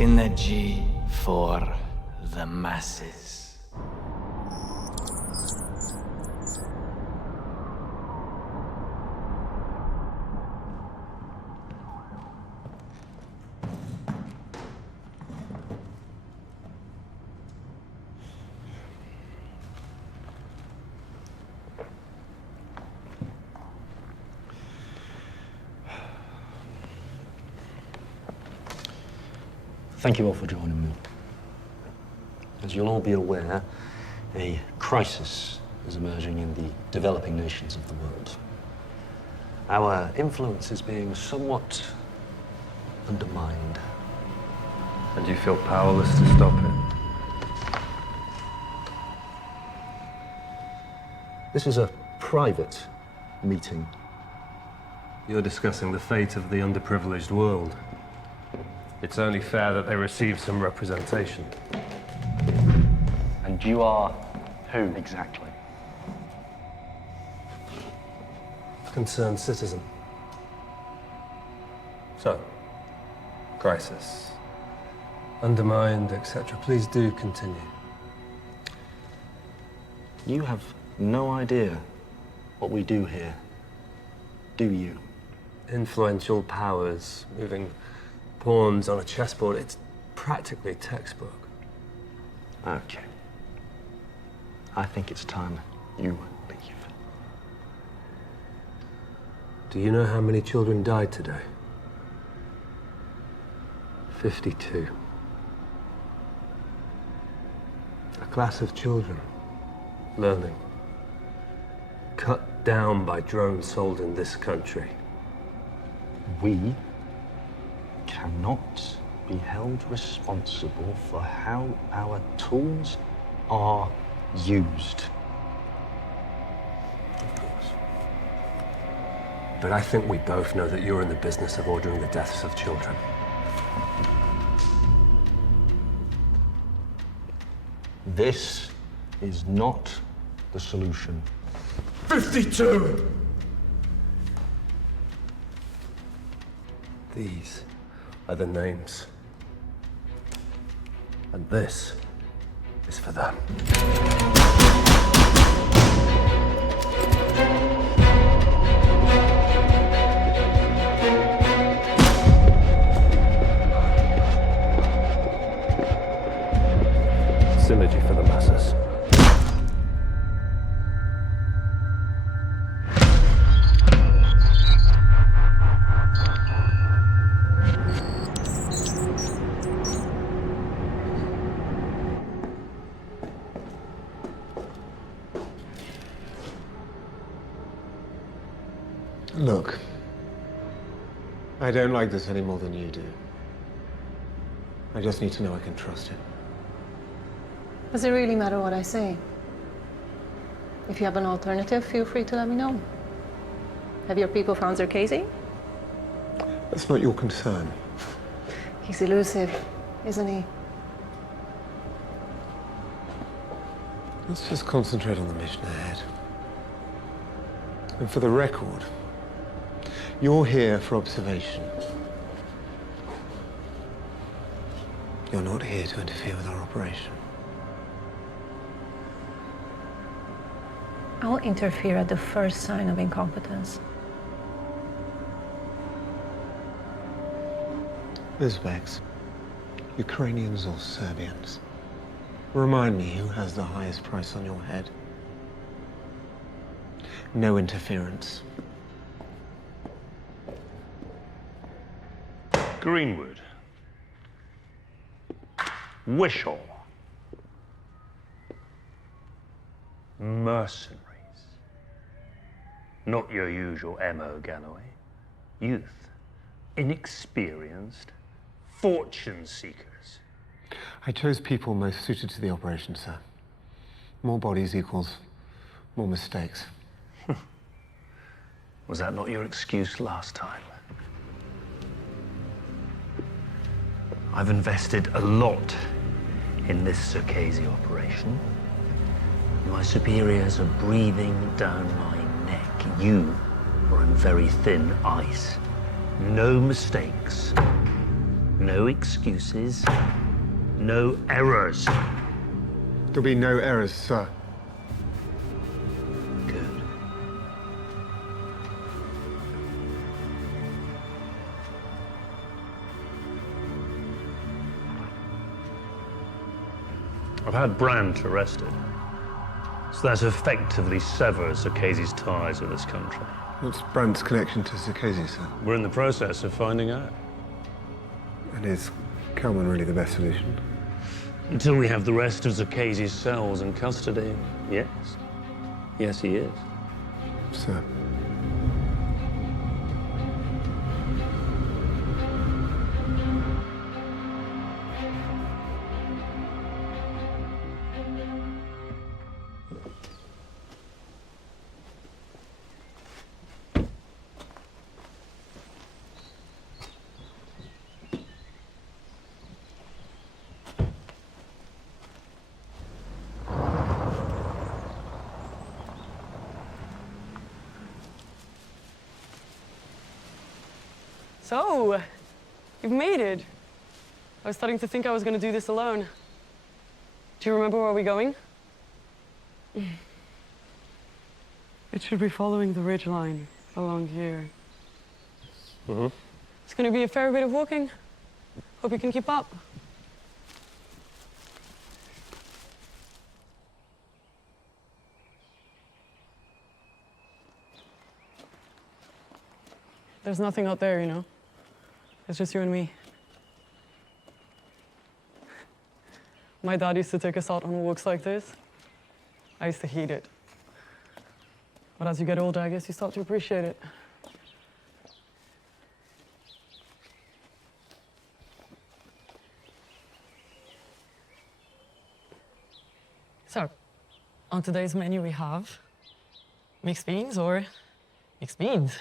synergy for the masses. Thank you all for joining me. As you'll all be aware, a crisis is emerging in the developing nations of the world. Our influence is being somewhat undermined. And you feel powerless to stop it? This is a private meeting. You're discussing the fate of the underprivileged world. It's only fair that they receive some representation. And you are who exactly? Concerned citizen. So, crisis. Undermined, etc. Please do continue. You have no idea what we do here, do you? Influential powers moving pawns on a chessboard. It's practically textbook. Okay. I think it's time you leave. Do you know how many children died today? 52. A class of children, learning, cut down by drones sold in this country. We cannot be held responsible for how our tools are used. Of course. But I think we both know that you're in the business of ordering the deaths of children. This is not the solution. 52! These are the names. And this is for them. Synergy for the masses. Look, I don't like this any more than you do. I just need to know I can trust it. Does it really matter what I say? If you have an alternative, feel free to let me know. Have your people found Zerkasi? That's not your concern. He's elusive, isn't he? Let's just concentrate on the mission ahead. And for the record, you're here for observation. You're not here to interfere with our operation. I'll interfere at the first sign of incompetence. Uzbeks, Ukrainians or Serbians? Remind me who has the highest price on your head. No interference. Greenwood. Wishall. Mercenaries. Not your usual MO, Galloway. Youth. Inexperienced. Fortune seekers. I chose people most suited to the operation, sir. More bodies equals more mistakes. Was that not your excuse last time? I've invested a lot in this Zerkasi operation. My superiors are breathing down my neck. You are on very thin ice. No mistakes, No excuses. No errors. There'll be no errors, sir. Good. I've had Brandt arrested. So that effectively severs Casey's ties with this country. What's Brandt's connection to Circassian, sir? We're in the process of finding out. And is Kelman really the best solution? Until we have the rest of Casey's cells in custody, yes. Yes, he is. Sir. So, you've made it. I was starting to think I was going to do this alone. Do you remember where we're going? It should be following the ridge line along here. It's going to be a fair bit of walking. Hope you can keep up. There's nothing out there, you know. It's just you and me. My dad used to take us out on walks like this. I used to hate it. But as you get older, I guess you start to appreciate it. So, on today's menu we have mixed beans or mixed beans.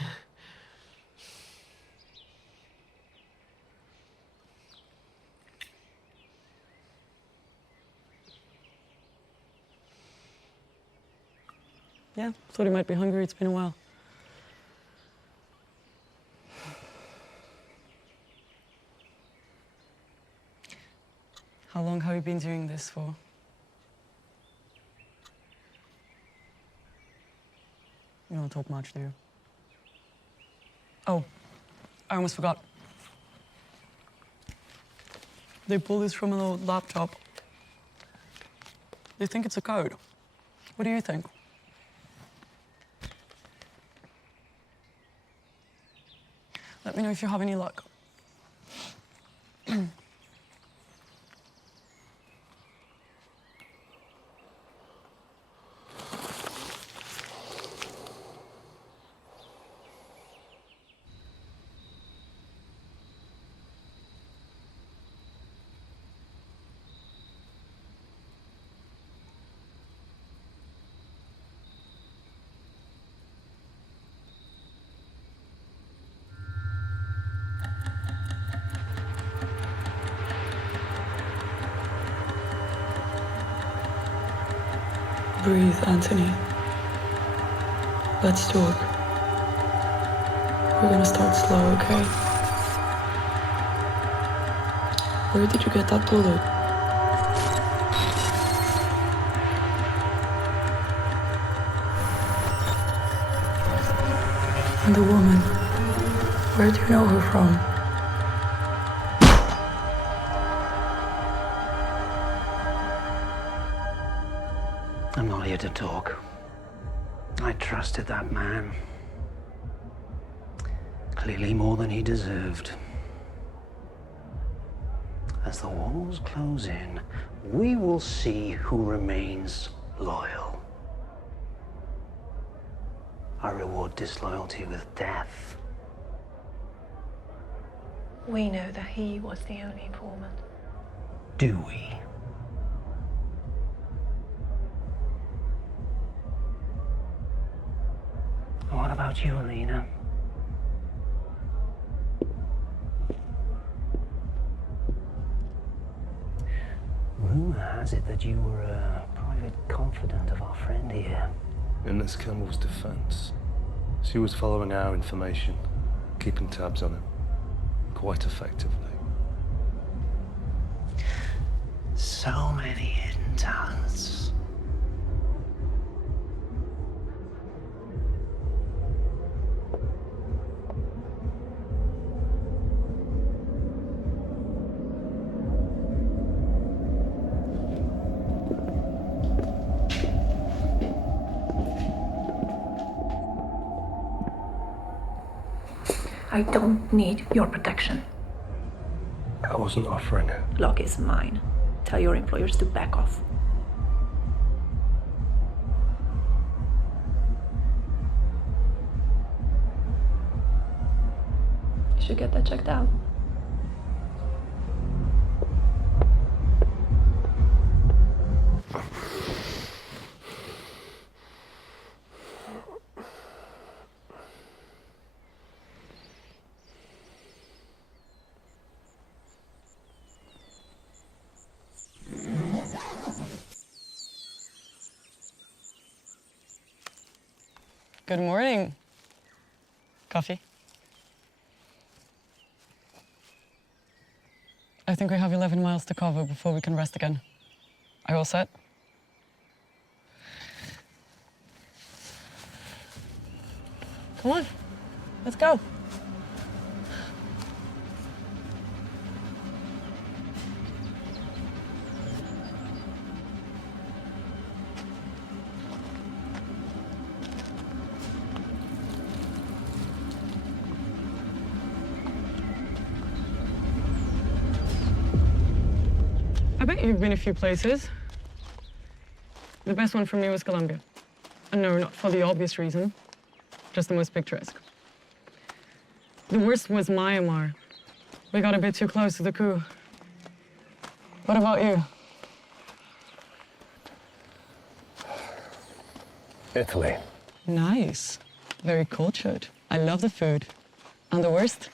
Yeah, thought he might be hungry. It's been a while. How long have you been doing this for? You don't talk much, do you? Oh, I almost forgot. They pulled this from an old laptop. They think it's a code. What do you think? Let me know if you have any luck. Breathe, Anthony. Let's talk. We're gonna start slow, okay? Where did you get that bullet? And the woman, where do you know her from? I'm not here to talk. I trusted that man. Clearly more than he deserved. As the walls close in, we will see who remains loyal. I reward disloyalty with death. We know that he was the only informant. Do we? What about you, Alina? Rumor has it that you were a private confidant of our friend here. In Miss Campbell's defense, she was following our information, keeping tabs on him, quite effectively. So many hidden talents. I don't need your protection. I wasn't offering it. Locke is mine. Tell your employers to back off. You should get that checked out. Good morning. Coffee? I think we have 11 miles to cover before we can rest again. Are you all set? Come on, let's go. I bet you've been a few places. The best one for me was Colombia. And no, not for the obvious reason, just the most picturesque. The worst was Myanmar. We got a bit too close to the coup. What about you? Italy. Nice. Very cultured. I love the food. And the worst?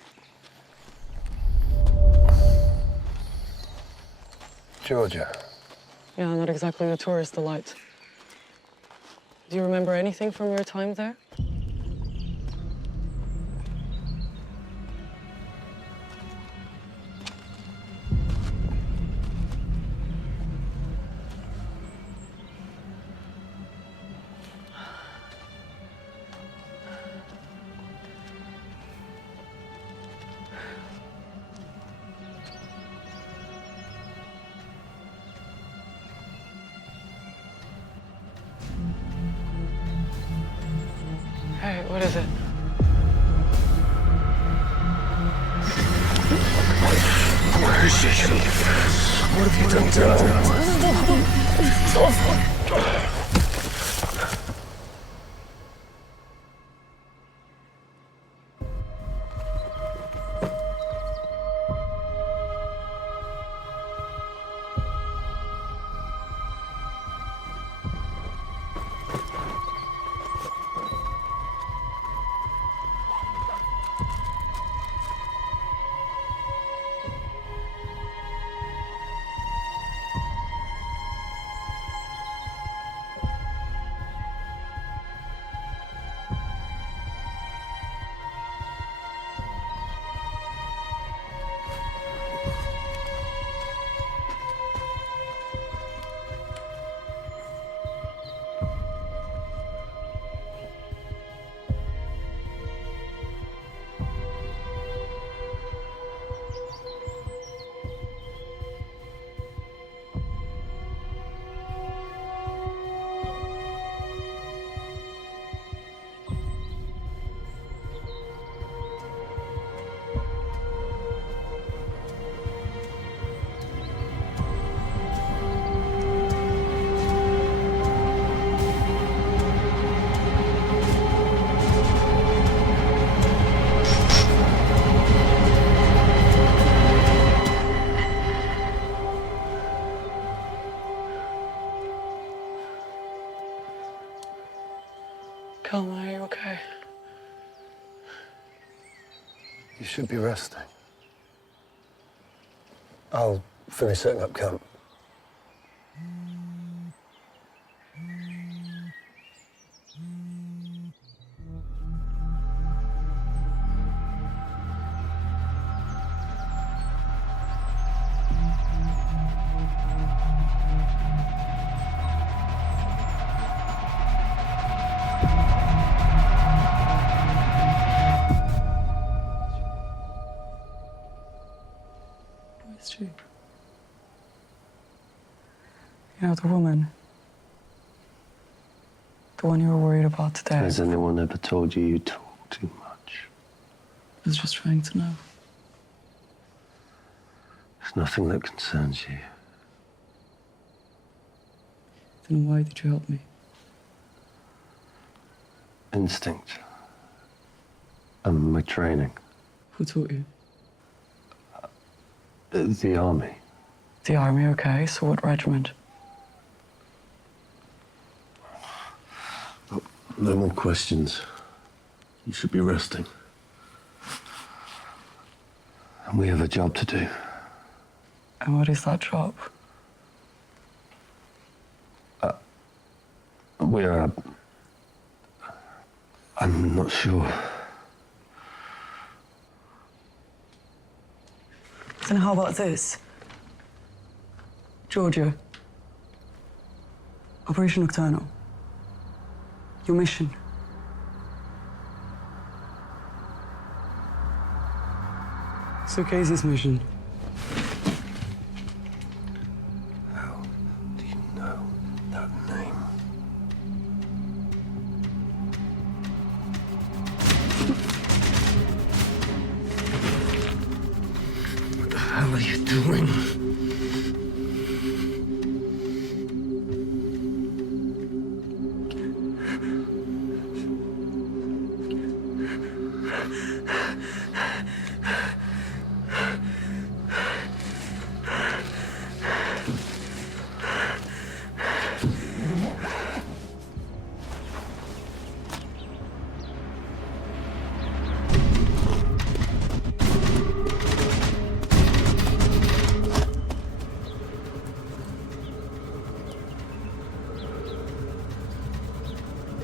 Georgia. Yeah, not exactly a tourist delight. Do you remember anything from your time there? Hey, what is it? Where is she? What have you done to her? Kelman, are you okay? You should be resting. I'll finish setting up camp. It's she. You know, the woman. The one you were worried about today. Has anyone ever told you you talk too much? I was just trying to know. There's nothing that concerns you. Then why did you help me? Instinct. And my training. Who taught you? The army. The army, okay. So what regiment? Oh, no more questions. You should be resting. And we have a job to do. And what is that job? We're... I'm not sure. Then how about this? Georgia. Operation Nocturnal. Your mission. So Casey's mission. How do you know that name? What the hell are you doing?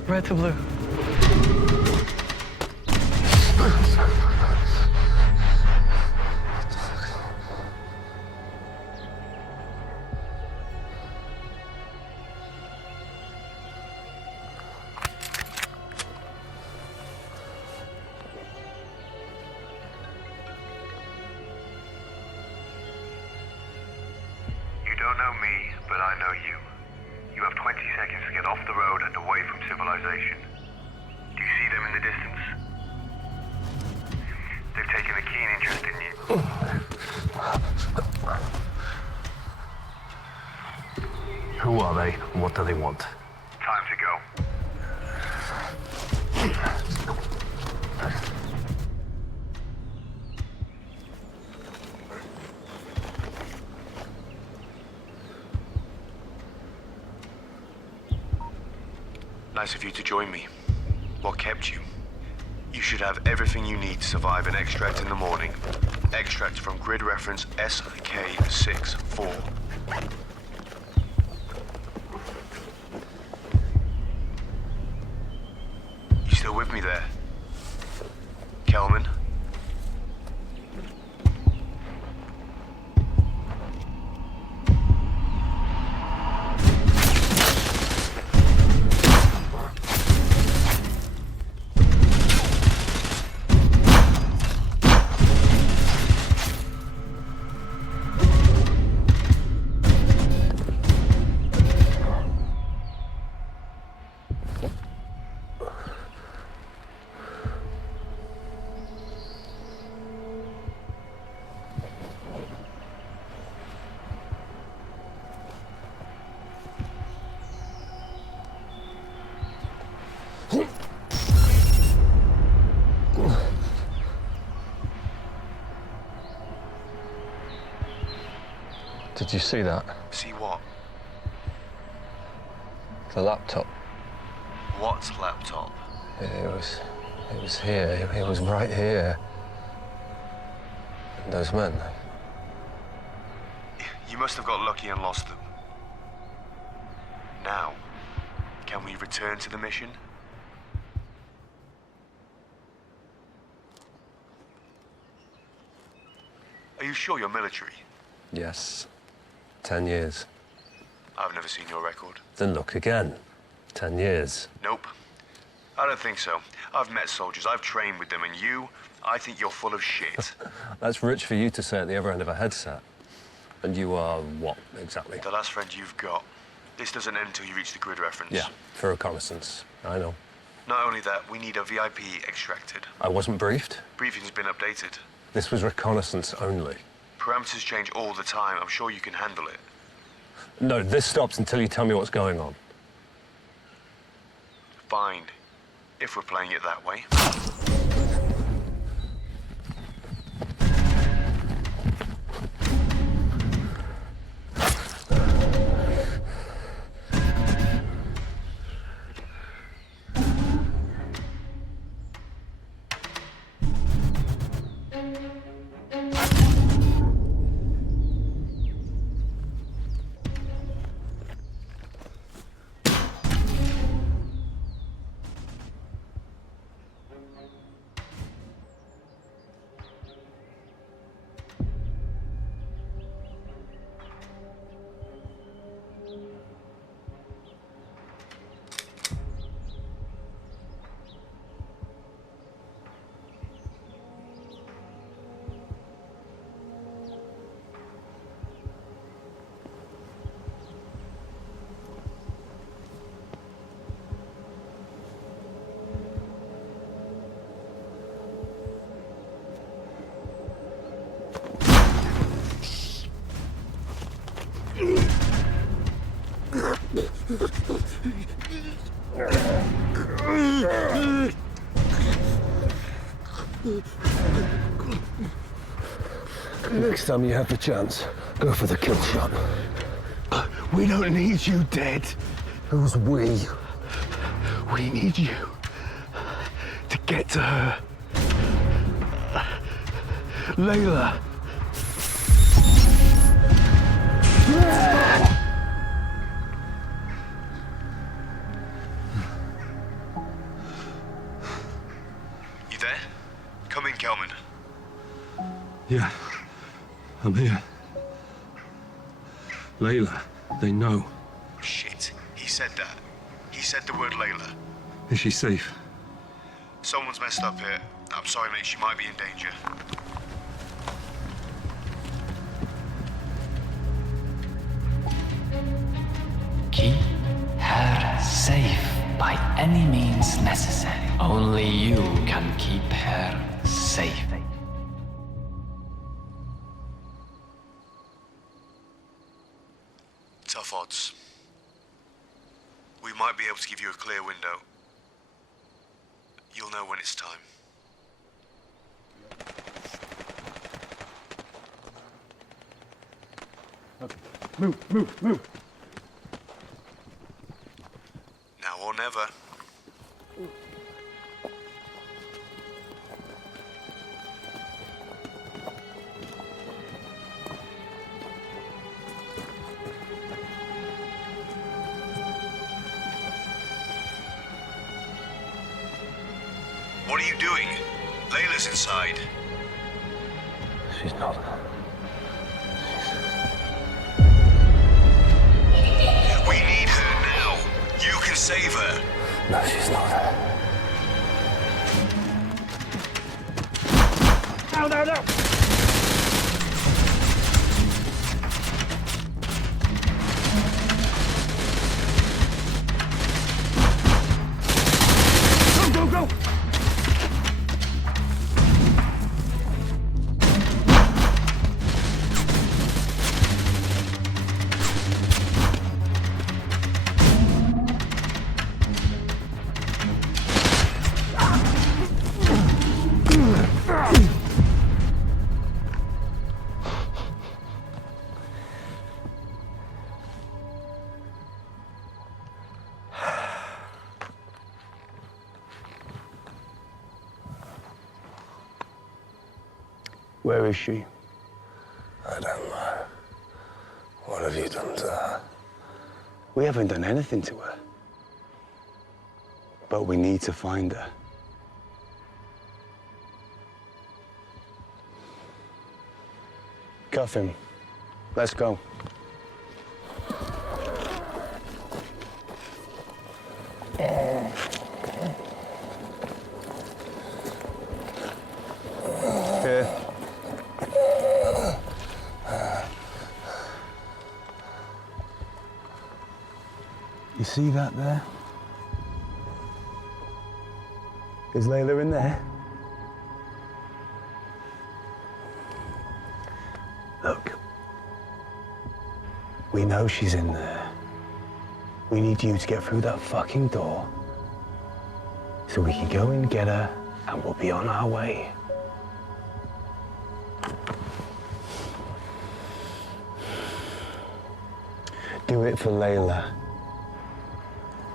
Red to blue. You don't know me, but I know you. You have 20 seconds to get off the road and away from civilization. Do you see them in the distance? They've taken a keen interest in you. Who are they? And what do they want? Time to go. Nice of you to join me. What kept you? You should have everything you need to survive an extract in the morning. Extract from grid reference SK64. You still with me there? Kelman? Did you see that? See what? The laptop. What laptop? It was here. It was right here. And those men. You must have got lucky and lost them. Now, can we return to the mission? Are you sure you're military? Yes. 10 years. I've never seen your record. Then look again. 10 years. Nope. I don't think so. I've met soldiers, I've trained with them, and you, I think you're full of shit. That's rich for you to say at the other end of a headset. And you are what, exactly? The last friend you've got. This doesn't end until you reach the grid reference. Yeah, for reconnaissance. I know. Not only that, we need a VIP extracted. I wasn't briefed. Briefing's been updated. This was reconnaissance only. Parameters change all the time. I'm sure you can handle it. No, this stops until you tell me what's going on. Fine. If we're playing it that way. Next time you have the chance, go for the kill shot. We don't need you dead. Who's we? We need you to get to her. Layla. You there? Come in, Kelman. Yeah, I'm here. Layla, they know. Shit, he said that. He said the word Layla. Is she safe? Someone's messed up here. I'm sorry, mate, she might be in danger. Keep her safe by any means necessary. Only you can keep her safe. Tough odds. We might be able to give you a clear window. You'll know when it's time. Okay. Move. Now or never. What are you doing? Layla's inside. She's not. We need her now. You can save her. No, she's not. No. Go. Where is she? I don't know. What have you done to her? We haven't done anything to her. But we need to find her. Cuff him. Let's go. Here. You see that there? Is Layla in there? Look. We know she's in there. We need you to get through that fucking door so we can go and get her and we'll be on our way. Do it for Layla.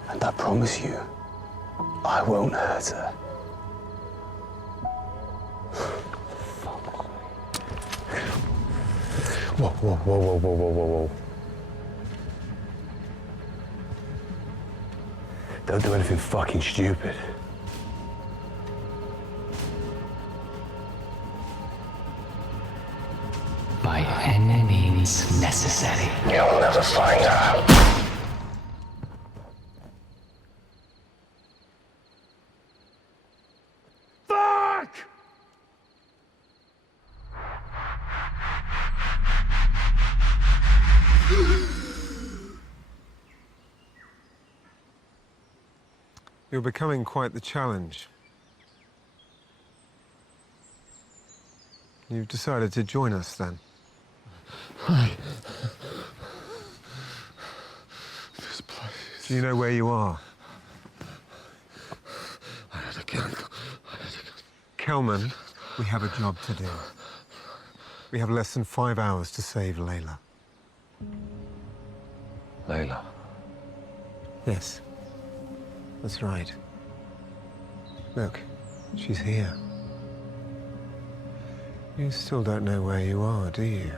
And I promise you, I won't hurt her. Whoa, whoa, whoa, whoa, whoa, whoa, whoa, whoa. Don't do anything fucking stupid. By any means necessary. You'll never find out. Fuck! You're becoming quite the challenge. You've decided to join us, then? This place. Do you know where you are? I had a gun. Kelman, we have a job to do. We have less than 5 hours to save Layla. Layla. Yes. That's right. Look, she's here. You still don't know where you are, do you?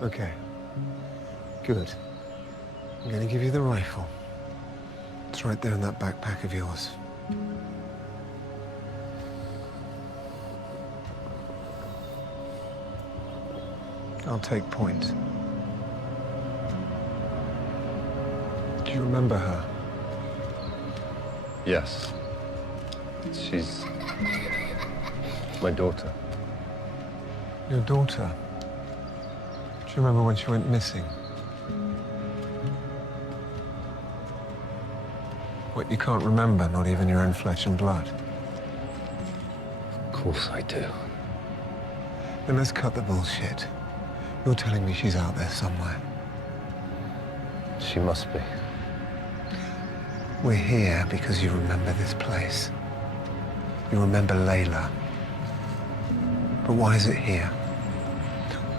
Okay. Good. I'm going to give you the rifle. It's right there in that backpack of yours. I'll take point. Do you remember her? Yes. She's my daughter. Your daughter? Do you remember when she went missing? What, you can't remember, not even your own flesh and blood? Of course I do. Then let's cut the bullshit. You're telling me she's out there somewhere. She must be. We're here because you remember this place. You remember Layla. But why is it here?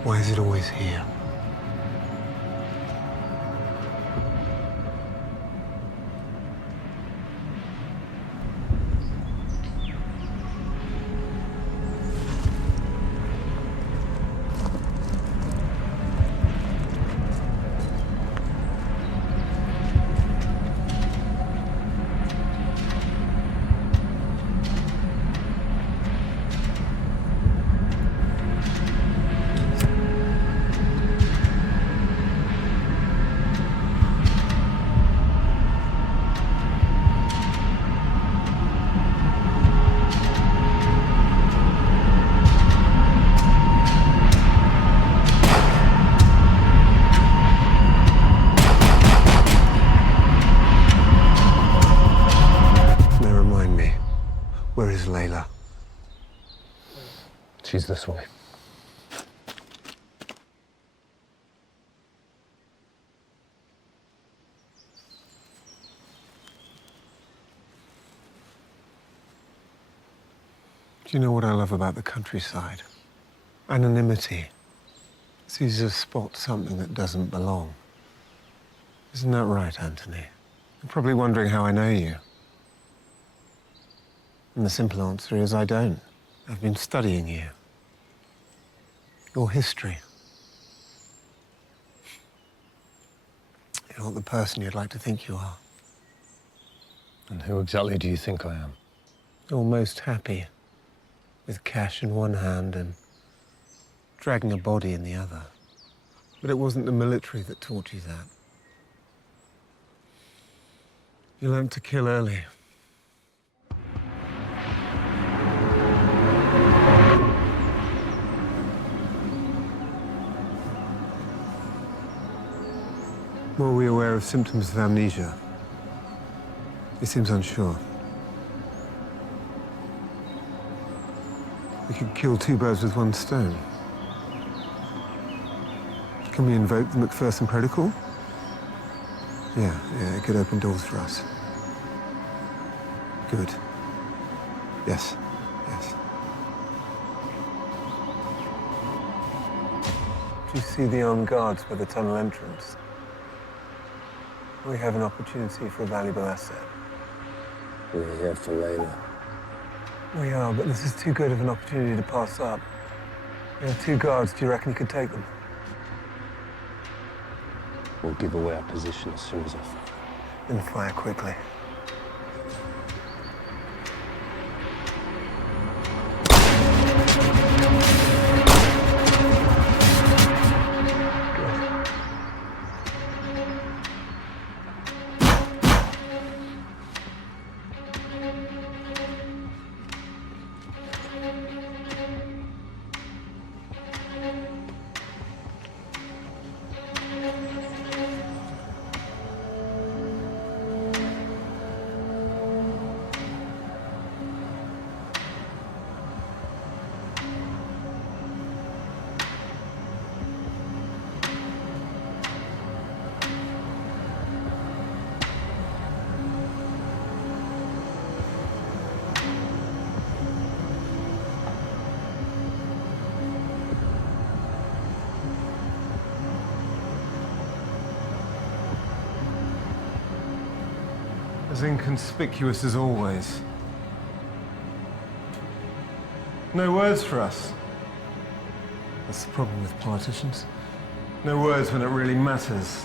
Why is it always here? Where is Layla? She's this way. Do you know what I love about the countryside? Anonymity. It's easy to spot something that doesn't belong. Isn't that right, Anthony? You're probably wondering how I know you. And the simple answer is I don't. I've been studying you. Your history. You're not the person you'd like to think you are. And who exactly do you think I am? You're most happy with cash in one hand and dragging a body in the other. But it wasn't the military that taught you that. You learned to kill early. Were we aware of symptoms of amnesia? He seems unsure. We could kill two birds with one stone. Can we invoke the McPherson Protocol? Yeah, it could open doors for us. Good. Yes. Do you see the armed guards by the tunnel entrance? We have an opportunity for a valuable asset. We're here for Layla. We are, but this is too good of an opportunity to pass up. There are two guards. Do you reckon you could take them? We'll give away our position as soon as I fire. Then fire quickly. As inconspicuous as always. No words for us. That's the problem with politicians. No words when it really matters.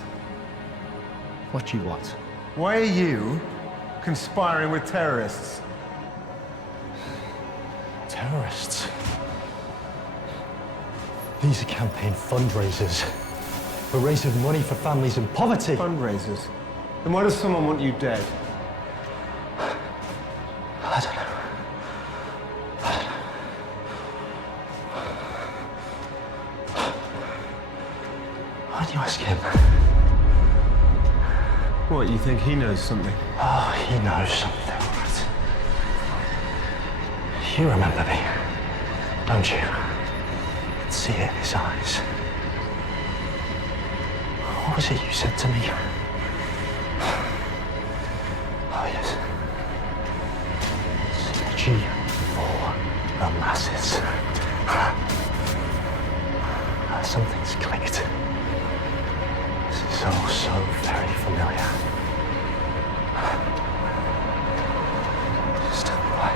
What do you want? Why are you conspiring with terrorists? Terrorists? These are campaign fundraisers. We're raising money for families in poverty. Fundraisers? Then why does someone want you dead? I don't know. Why do you ask him? What, you think he knows something? Oh, he knows something, right? You remember me, don't you? I can see it in his eyes. What was it you said to me? Oh, yes. Synergy for the masses. Something's clicked. This is all so very familiar. Just tell me why.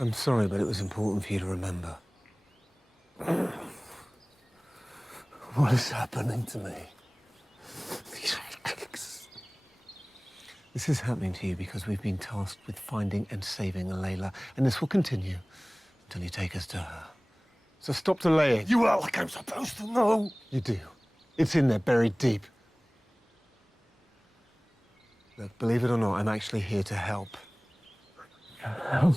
I'm sorry, but it was important for you to remember. What is happening to me? This is happening to you because we've been tasked with finding and saving Layla, and this will continue until you take us to her. So stop delaying. You are like I'm supposed to know. You do. It's in there, buried deep. Look, believe it or not, I'm actually here to help. Help?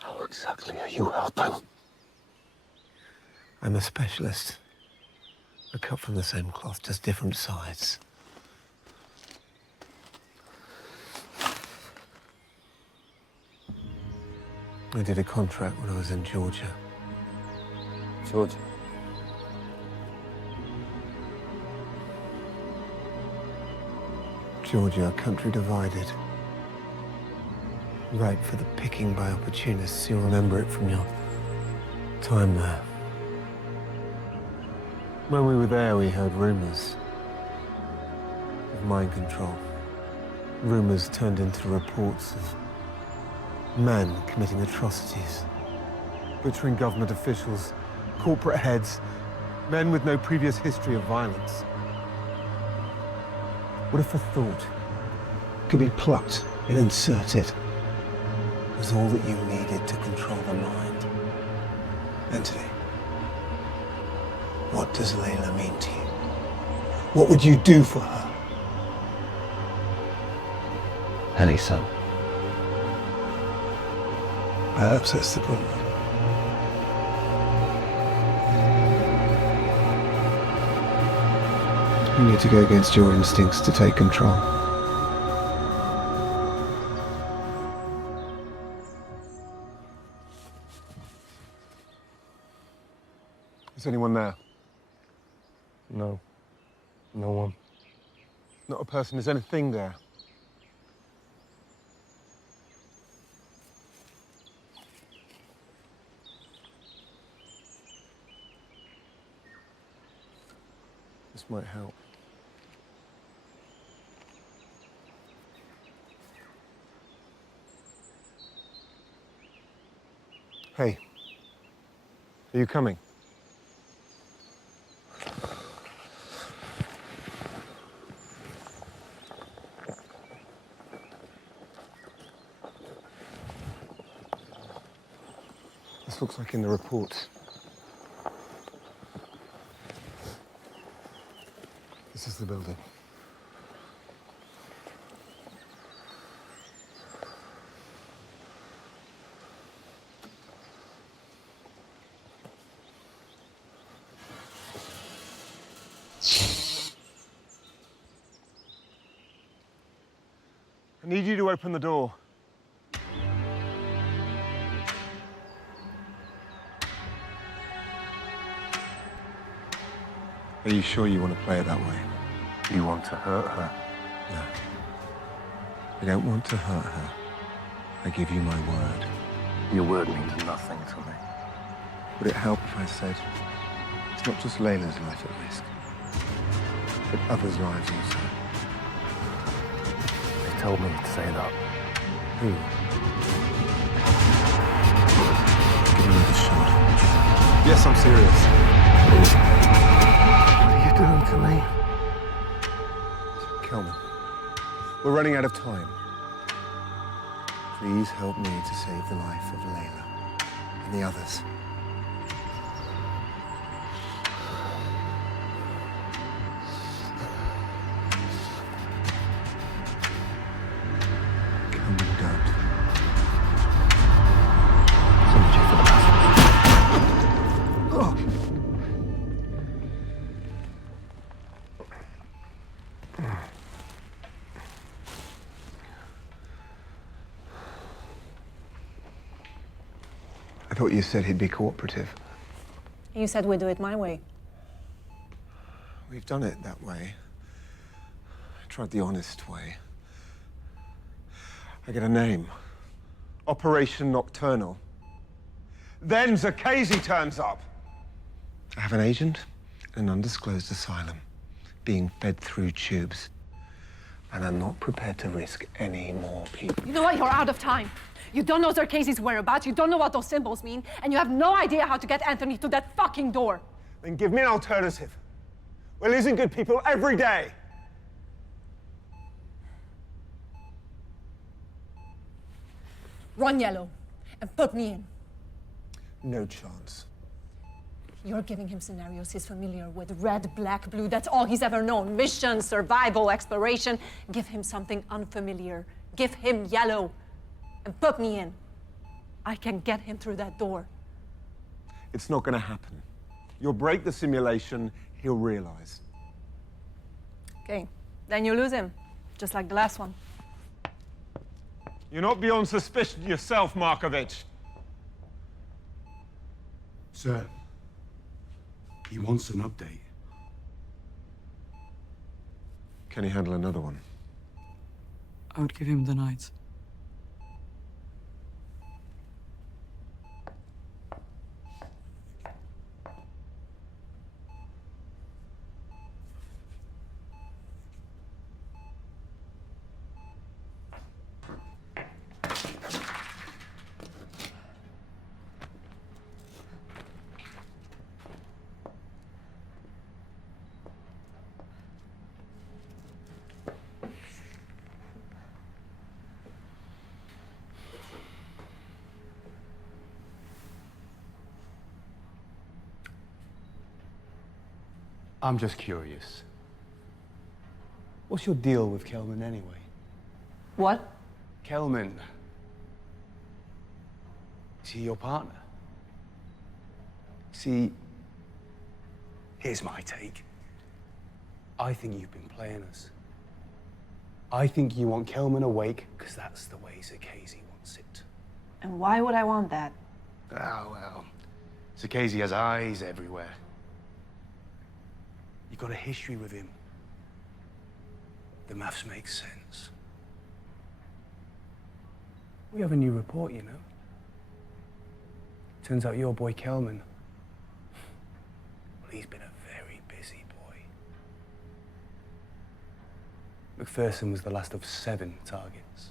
How exactly are you helping? I'm a specialist. We're cut from the same cloth, just different sides. I did a contract when I was in Georgia. Georgia? Georgia, a country divided. Ripe for the picking by opportunists. You'll remember it from your time there. When we were there, we heard rumors of mind control. Rumors turned into reports of men committing atrocities, butchering government officials, corporate heads, men with no previous history of violence. What if a thought could be plucked and inserted was all that you needed to control the mind. Anthony, what does Layla mean to you? What would you do for her? Any son. Perhaps that's the problem. You need to go against your instincts to take control. Is anyone there? No. No one. Not a person. Is anything there? This might help. Hey, are you coming? This looks like in the report. This is the building. I need you to open the door. Are you sure you want to play it that way? You want to hurt her? No. I don't want to hurt her. I give you my word. Your word means nothing to me. Would it help if I said it's not just Layla's life at risk, but others' lives also? They told me to say that. Who? Give me another shot. Yes, I'm serious. What are you doing to me? Kelman, we're running out of time. Please help me to save the life of Layla and the others. Kelman, don't. Somebody for the passage. Oh. I thought you said he'd be cooperative. You said we do it my way. We've done it that way. I tried the honest way. I get a name. Operation Nocturnal. Then Zacchese turns up. I have an agent in an undisclosed asylum, being fed through tubes. And I'm not prepared to risk any more people. You know what? You're out of time. You don't know Zacchese's whereabouts, you don't know what those symbols mean, and you have no idea how to get Anthony to that fucking door. Then give me an alternative. We're losing good people every day. Run yellow and put me in. No chance. You're giving him scenarios he's familiar with. Red, black, blue, that's all he's ever known. Mission, survival, exploration. Give him something unfamiliar. Give him yellow and put me in. I can get him through that door. It's not going to happen. You'll break the simulation, he'll realize. Okay, then you lose him, just like the last one. You're not beyond suspicion yourself, Markovich. Sir, he wants an update. Can he handle another one? I would give him the night. I'm just curious. What's your deal with Kelman anyway? What? Kelman. Is he your partner? See, here's my take. I think you've been playing us. I think you want Kelman awake because that's the way Casey wants it. And why would I want that? Oh, well. Casey has eyes everywhere. You got a history with him. The maths makes sense. We have a new report, you know. Turns out your boy Kelman, well, he's been a very busy boy. McPherson was the last of 7 targets.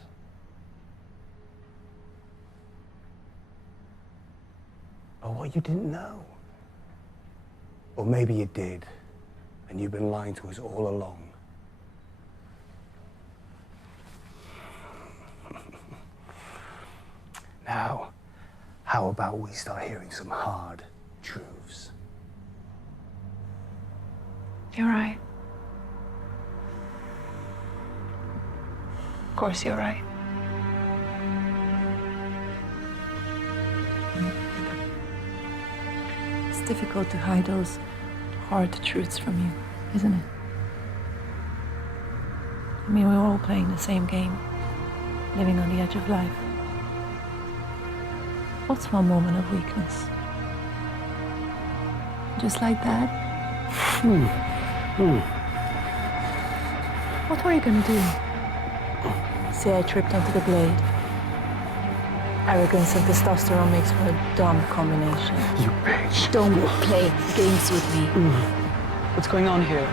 Or what you didn't know. Or maybe you did, and you've been lying to us all along. Now, how about we start hearing some hard truths? You're right. Of course you're right. It's difficult to hide those hard truths from you, isn't it? I mean, we're all playing the same game, living on the edge of life. What's one moment of weakness? Just like that? What were you gonna do? Say I tripped onto the blade. Arrogance and testosterone makes for a dumb combination. You bitch. Don't play games with me. What's going on here?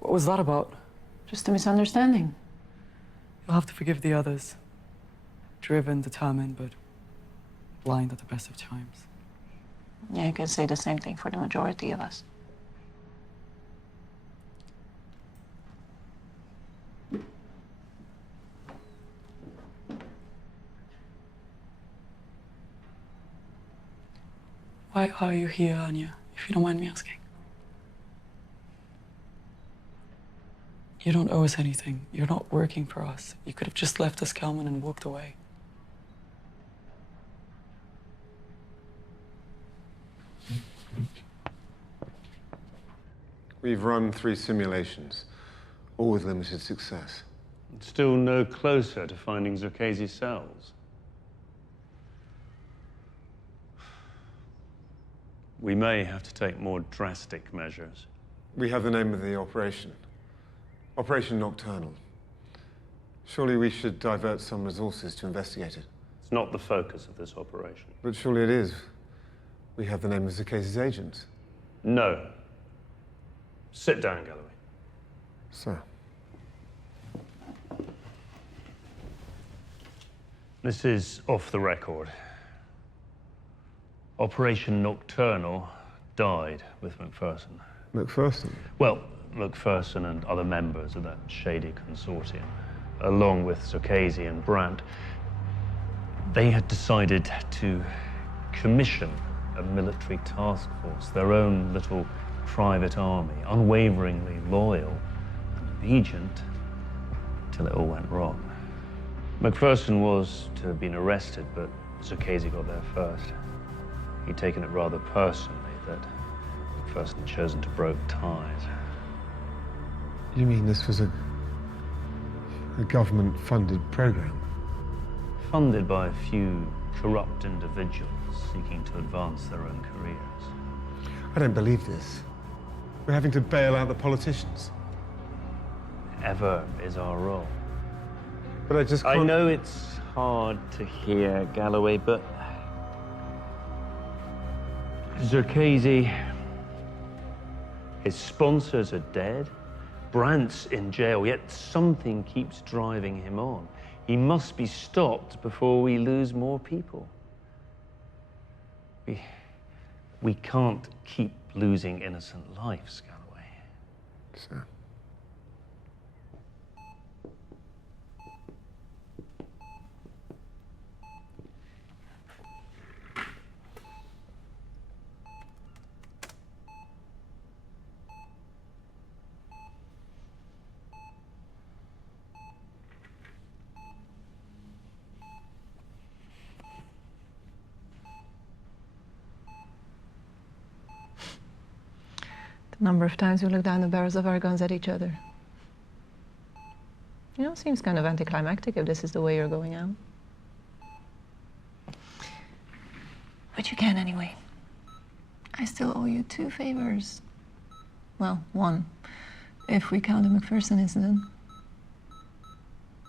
What was that about? Just a misunderstanding. You'll have to forgive the others. Driven, determined, but blind at the best of times. Yeah, you can say the same thing for the majority of us. Why are you here, Anya, if you don't mind me asking? You don't owe us anything. You're not working for us. You could have just left us, Kelman, and walked away. We've run 3 simulations, all with limited success. Still no closer to finding Zerkasi's cells. We may have to take more drastic measures. We have the name of the operation. Operation Nocturnal. Surely we should divert some resources to investigate it. It's not the focus of this operation. But surely it is. We have the name of Zerkasi's agents. No. Sit down, Galloway. Sir. This is off the record. Operation Nocturnal died with McPherson. McPherson? Well, McPherson and other members of that shady consortium, along with Zerkasi and Brandt, they had decided to commission a military task force, their own little private army, unwaveringly loyal and obedient, till it all went wrong. McPherson was to have been arrested, but Zerkasi got there first. He'd taken it rather personally that McPherson had chosen to broke ties. You mean this was a government-funded program? Funded by a few corrupt individuals seeking to advance their own careers. I don't believe this. We're having to bail out the politicians. Ever is our role. But I just can't... I know it's hard to hear, Galloway, but Zerkasi, his sponsors are dead. Brandt's in jail, yet something keeps driving him on. He must be stopped before we lose more people. We can't keep losing innocent lives, Galloway. Sir. Number of times we look down the barrels of our guns at each other. You know, seems kind of anticlimactic if this is the way you're going out. But you can anyway. I still owe you 2 favors. Well, 1, if we count the McPherson incident.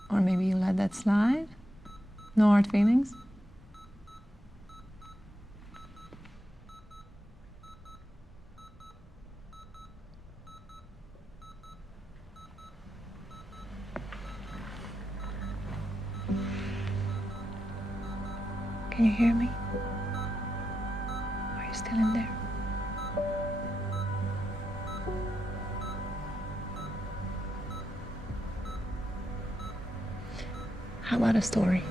Or maybe you let that slide? No hard feelings? Can you hear me? Are you still in there? How about a story?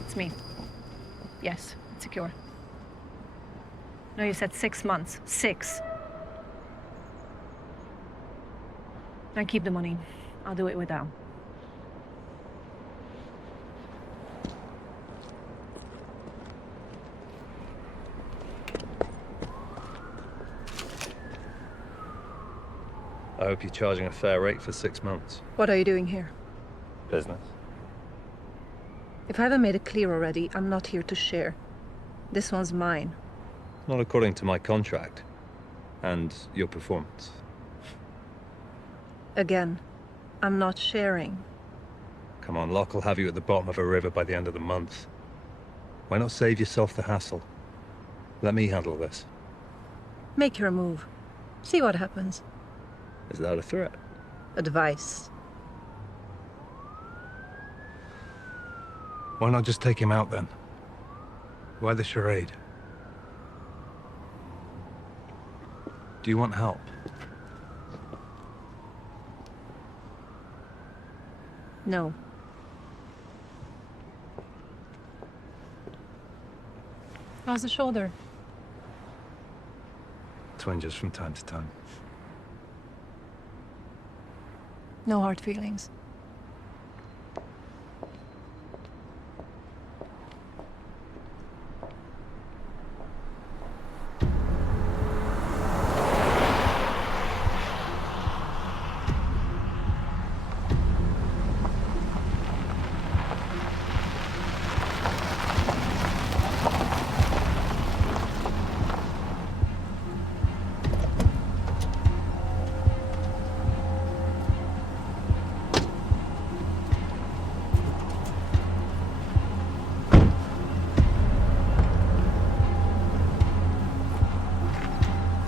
It's me. Yes, it's secure. No, you said 6 months. 6. Now keep the money. I'll do it without. I hope you're charging a fair rate for 6 months. What are you doing here? Business. If I haven't made it clear already, I'm not here to share. This one's mine. Not according to my contract and your performance. Again, I'm not sharing. Come on, Locke will have you at the bottom of a river by the end of the month. Why not save yourself the hassle? Let me handle this. Make your move. See what happens. Is that a threat? Advice. Why not just take him out then? Why the charade? Do you want help? No. How's the shoulder? Twinges from time to time. No hard feelings.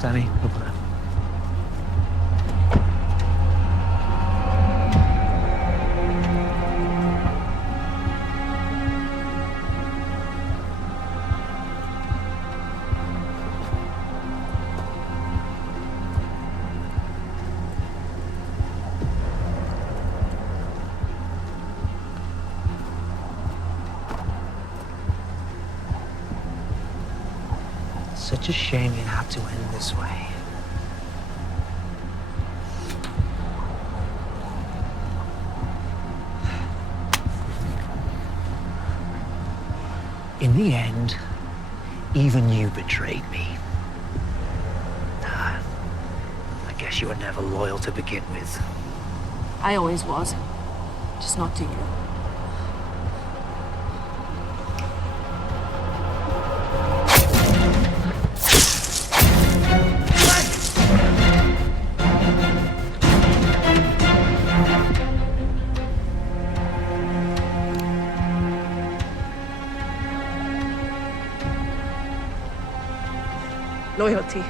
Danny, open up. Such a shame it had to end this way. In the end, even you betrayed me. I guess you were never loyal to begin with. I always was. Just not to you. Loyalty,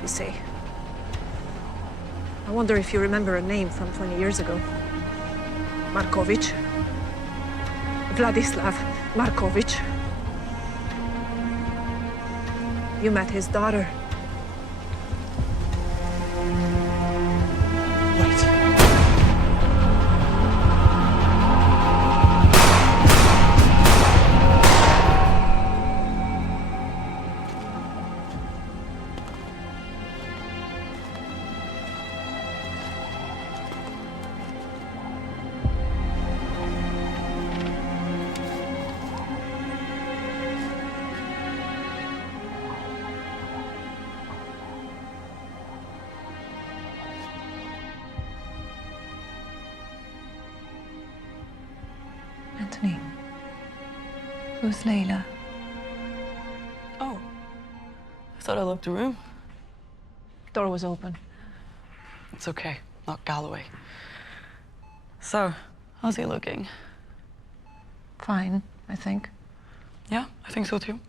you say. I wonder if you remember a name from 20 years ago. Markovich. Vladislav Markovich. You met his daughter. Anthony. Who's Layla? Oh. I thought I locked the room. Door was open. It's okay. Not Galloway. So, how's he looking? Fine, I think. Yeah, I think so too.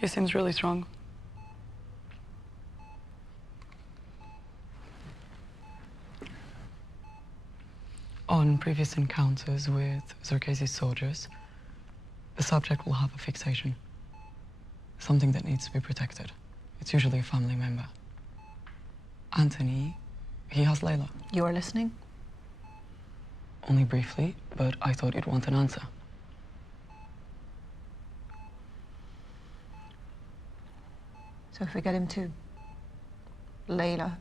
He seems really strong. On previous encounters with Zerkezi's soldiers, the subject will have a fixation. Something that needs to be protected. It's usually a family member. Anthony, he has Layla. You are listening? Only briefly, but I thought you'd want an answer. So if we get him to Layla,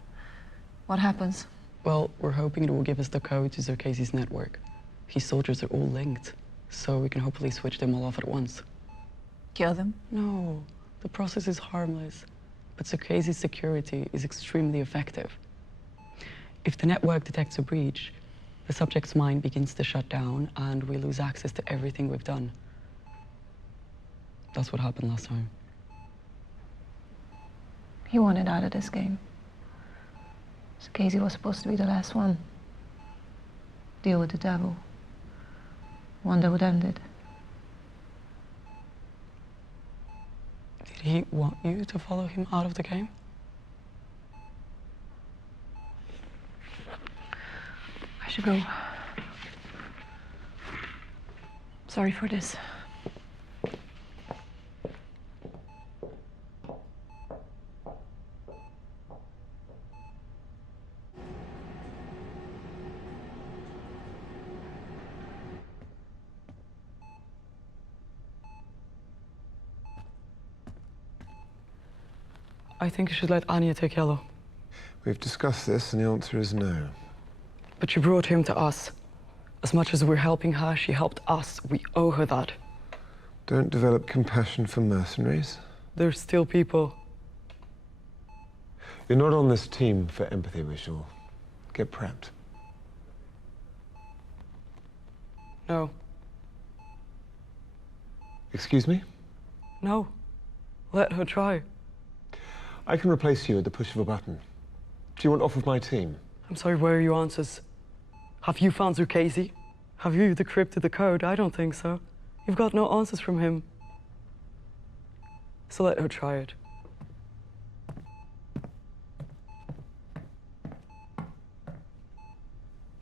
what happens? Well, we're hoping it will give us the code to Zerkezi's network. His soldiers are all linked, so we can hopefully switch them all off at once. Kill them? No, the process is harmless, but Zerkezi's security is extremely effective. If the network detects a breach, the subject's mind begins to shut down and we lose access to everything we've done. That's what happened last time. He wanted out of this game. Casey was supposed to be the last one. Deal with the devil. One that would end it. Did he want you to follow him out of the game? I should go. Sorry for this. I think you should let Anya take Yellow. We've discussed this, and the answer is no. But you brought him to us. As much as we're helping her, she helped us. We owe her that. Don't develop compassion for mercenaries. They're still people. You're not on this team for empathy, we shall get prepped. No. Excuse me? No. Let her try. I can replace you at the push of a button. Do you want off of my team? I'm sorry, where are your answers? Have you found Zerkezi? Have you decrypted the code? I don't think so. You've got no answers from him. So let her try it.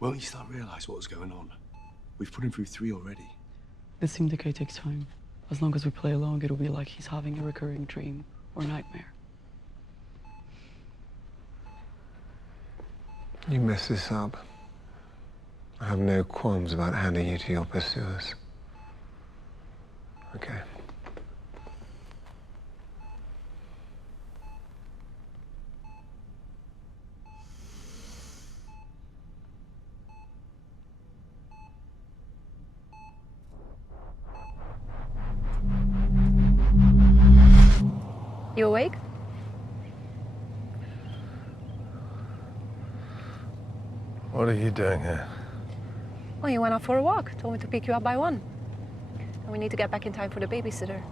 Won't you start realize what's going on? We've put him through 3 already. This syndicate takes time. As long as we play along, it'll be like he's having a recurring dream or nightmare. You mess this up, I have no qualms about handing you to your pursuers. Okay. You awake? What are you doing here? Well, you went out for a walk. Told me to pick you up by 1. And we need to get back in time for the babysitter.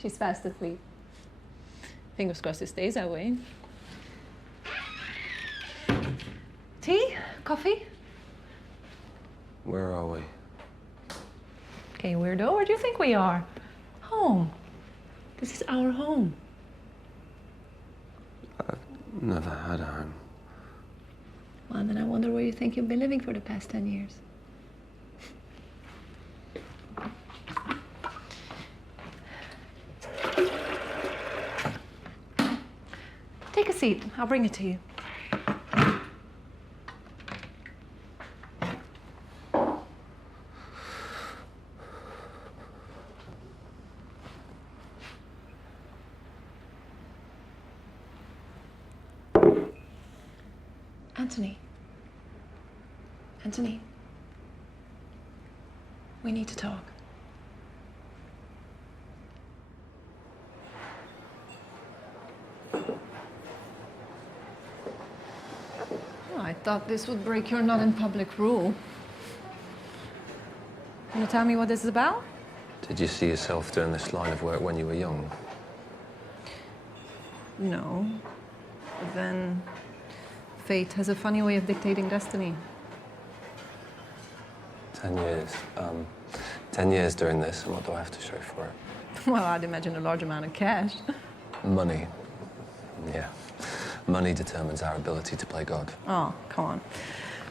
She's fast asleep. Fingers crossed it stays that way. Tea? Coffee? Where are we? Okay, weirdo, where do you think we are? Home. This is our home. I've never had a home. Well, then I wonder where you think you've been living for the past 10 years. Take a seat. I'll bring it to you. Anthony. Anthony. We need to talk. I thought this would break your not in public rule. Can you tell me what this is about? Did you see yourself doing this line of work when you were young? No. But then fate has a funny way of dictating destiny. 10 years. 10 years doing this, and what do I have to show for it? Well, I'd imagine a large amount of cash. Money. Yeah. Money determines our ability to play God. Oh, come on.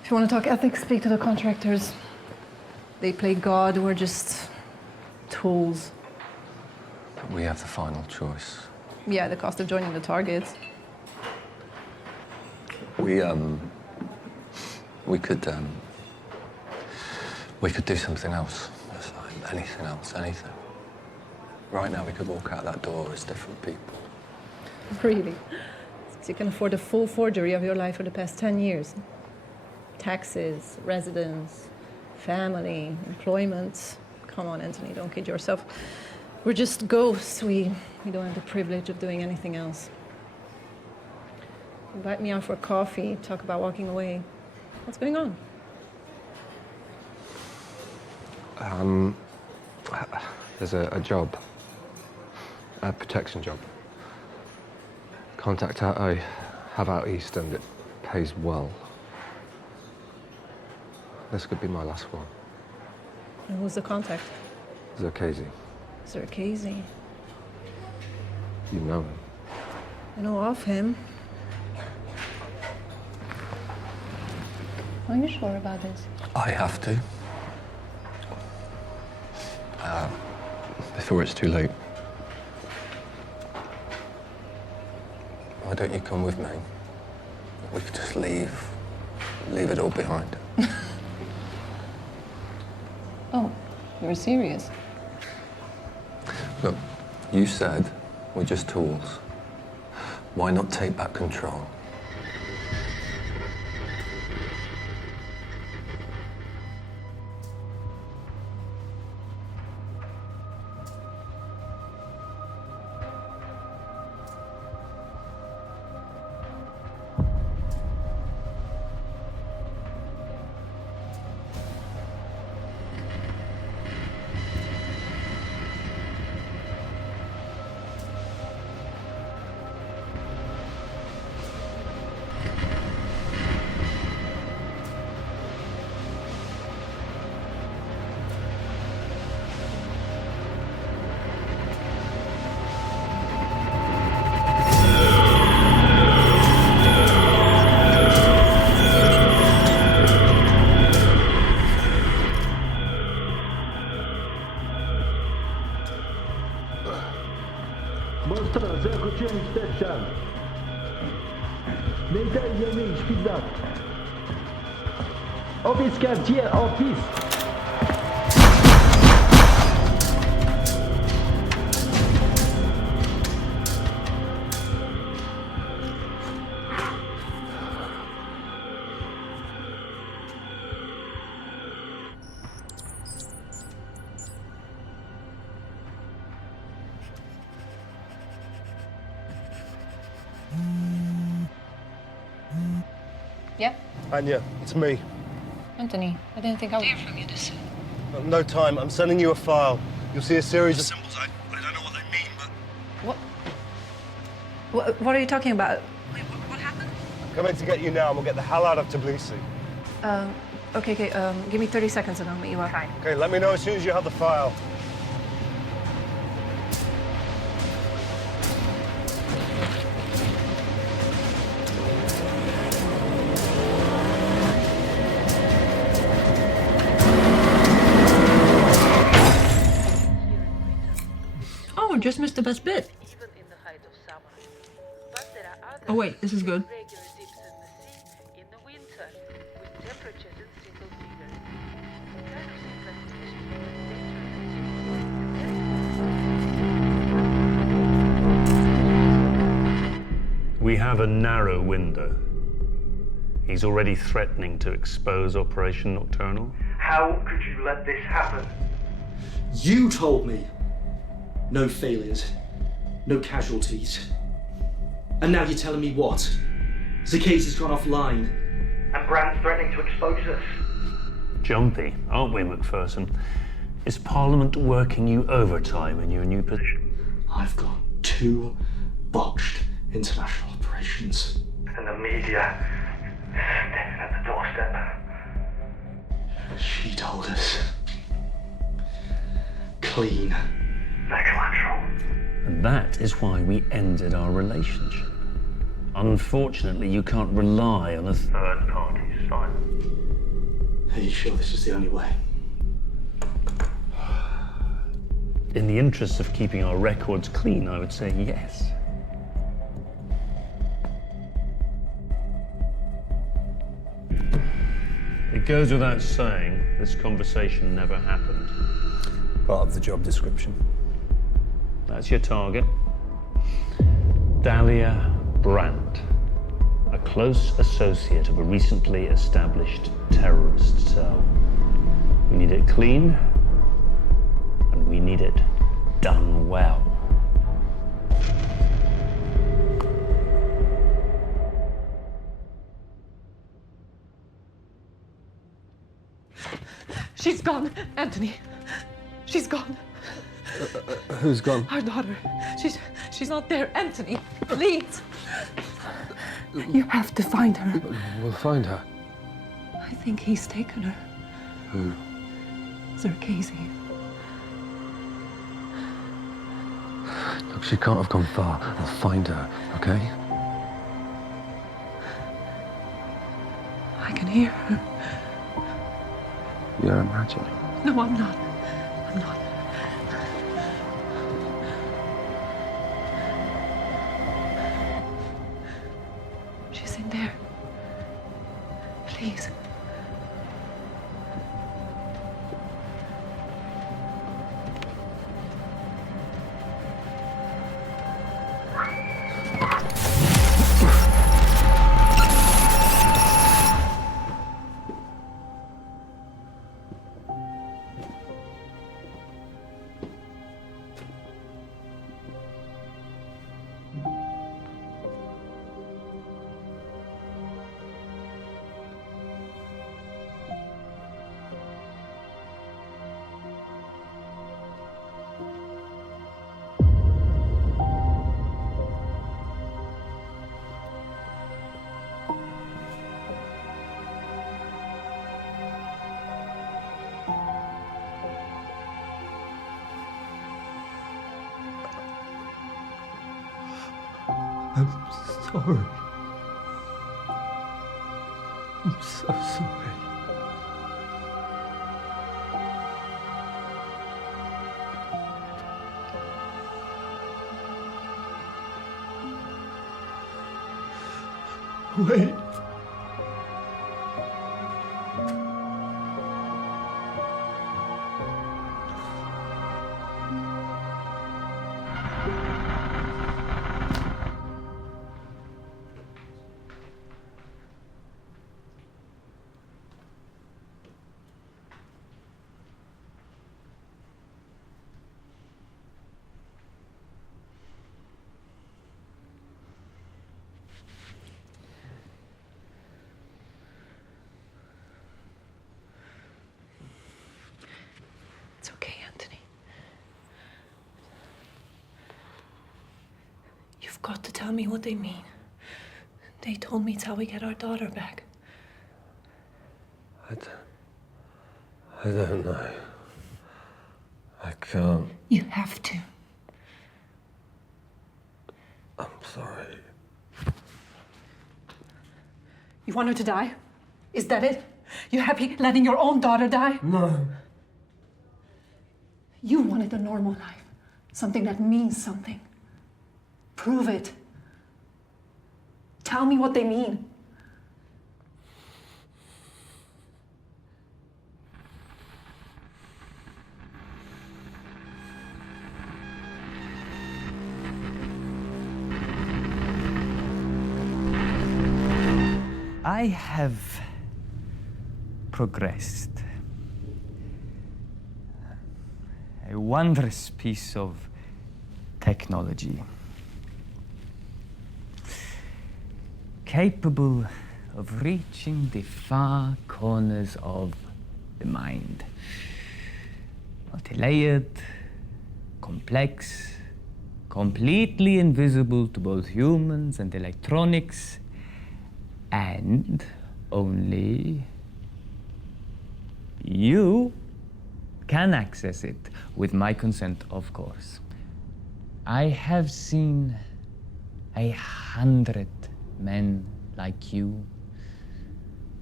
If you want to talk ethics, speak to the contractors. They play God, we're just tools. But we have the final choice. Yeah, the cost of joining the targets. We could do something else. Anything else, anything. Right now, we could walk out that door as different people. Really? So you can afford the full forgery of your life for the past 10 years. Taxes, residence, family, employment. Come on, Anthony, don't kid yourself. We're just ghosts. We don't have the privilege of doing anything else. Invite me out for coffee, talk about walking away. What's going on? There's a job. A protection job. Contact I have out east, and it pays well. This could be my last one. And who's the contact? Zerkazy. Zerkazy. You know him. I know of him. Are you sure about this? I have to. Before it's too late. Why don't you come with me? We could just leave it all behind. Oh, you're serious? Look, you said we're just tools. Why not take back control? Yeah? Anya, it's me. Anthony, I didn't think I would hear from you this soon. No time. I'm sending you a file. You'll see a series of symbols. I don't know what they mean, but... What are you talking about? Wait, what happened? I'm coming to get you now, and we'll get the hell out of Tbilisi. Okay, give me 30 seconds and I'll meet you up. Okay, let me know as soon as you have the file. Oh, just missed the best bit. Even in the height of summer. But there are other Oh wait, this is good. We have a narrow window. He's already threatening to expose Operation Nocturnal. How could you let this happen? You told me. No failures, no casualties. And now you're telling me what? Zacchaeus gone offline. And Brand's threatening to expose us. Jumpy, aren't we, McPherson? Is Parliament working you overtime in your new position? I've got 2 botched international operations. And the media standing at the doorstep. She told us. Clean. No collateral. And that is why we ended our relationship. Unfortunately, you can't rely on a third party's silence. Are you sure this is the only way? In the interests of keeping our records clean, I would say yes. It goes without saying, this conversation never happened. Part of the job description. That's your target. Dahlia Brandt, a close associate of a recently established terrorist cell. We need it clean, and we need it done well. She's gone, Anthony. She's gone. Who's gone? Our daughter. She's not there, Anthony. Please. You have to find her. We'll find her. I think he's taken her. Who? Zacchaeus. Look, she can't have gone far. I'll find her, okay? I can hear her. You're imagining. No, I'm not. I'm not. She's in there. Please. I'm sorry. I'm so sorry. Wait. It's okay, Anthony. You've got to tell me what they mean. They told me it's how we get our daughter back. I don't know. I can't. You have to. I'm sorry. You want her to die? Is that it? You happy letting your own daughter die? No. You wanted a normal life. Something that means something. Prove it. Tell me what they mean. I have progressed. A wondrous piece of technology. Capable of reaching the far corners of the mind. Multi-layered, complex, completely invisible to both humans and electronics, and only you can access it, with my consent, of course. I have seen 100 men like you,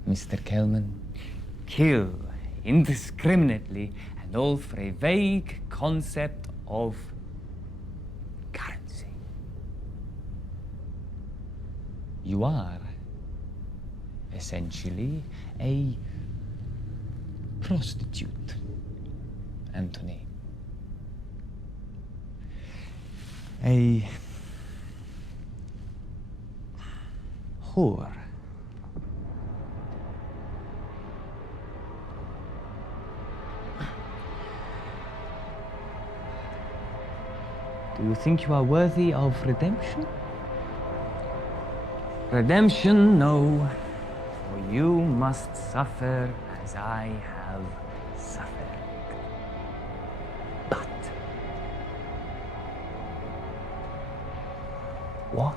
Mr. Kelman, kill indiscriminately, and all for a vague concept of currency. You are essentially a prostitute, Anthony. A whore. Do you think you are worthy of redemption? Redemption, no. For you must suffer as I have suffered. But what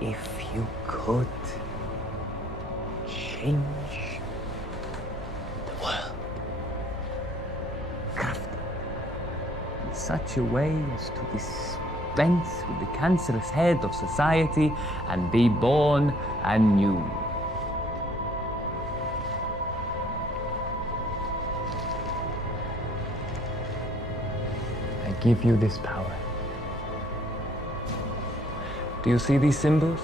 if you could change the world? Crafted in such a way as to dispense with the cancerous head of society and be born anew. I give you this power. Do you see these symbols?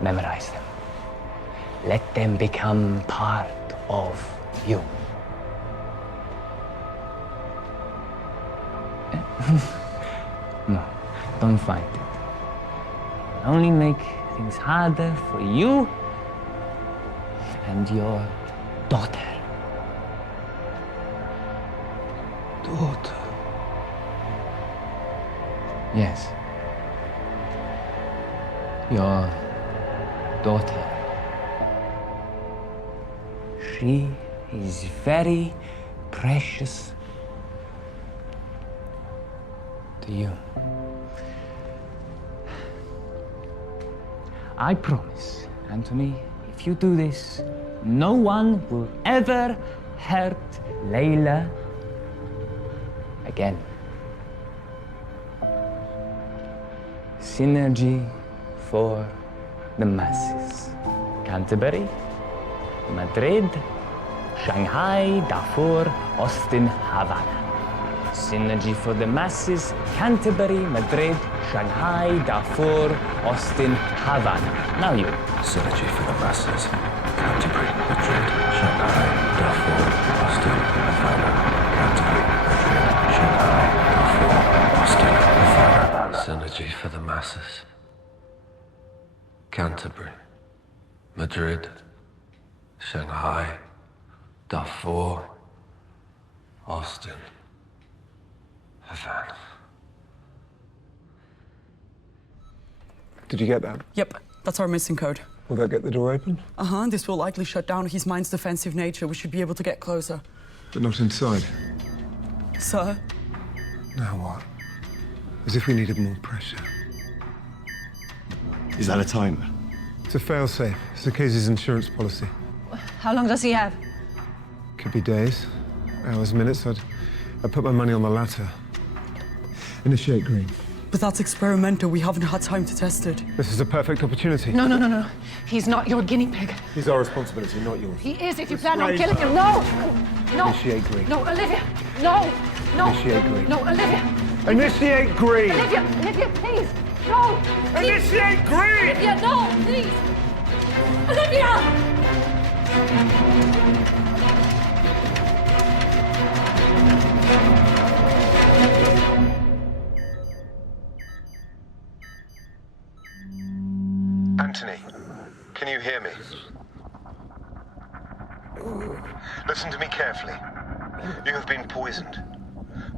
Memorize them. Let them become part of you. No, don't fight it. It'll only make things harder for you and your daughter. Daughter? Yes. Your daughter. She is very precious to you. I promise, Anthony, if you do this, no one will ever hurt Layla again. Synergy for the masses. Canterbury, Madrid, Shanghai, Darfur, Austin, Havana. Synergy for the masses. Canterbury, Madrid, Shanghai, Darfur, Austin, Havana. Now you. Synergy for the masses. Canterbury, Madrid, Shanghai, Darfur, Austin, Havana. Canterbury, Madrid, Shanghai, Darfur, Austin, Havana. Synergy for the masses. Canterbury, Madrid, Shanghai, Darfur, Austin, Havana. Did you get that? Yep, that's our missing code. Will that get the door open? Uh-huh, this will likely shut down his mind's defensive nature. We should be able to get closer. But not inside. Sir? Now what? As if we needed more pressure. Is that a timer? It's a fail-safe. It's the case's insurance policy. How long does he have? Could be days, hours, minutes. I'd put my money on the latter. Initiate green. But that's experimental. We haven't had time to test it. This is a perfect opportunity. No. He's not your guinea pig. He's our responsibility, not yours. He is if you plan on killing him. No! Initiate green. No, Olivia! No! Initiate green. No, Olivia! Initiate green! Olivia, please! No! Initiate green! Olivia, no! Please! Olivia! Anthony, can you hear me? Listen to me carefully. You have been poisoned.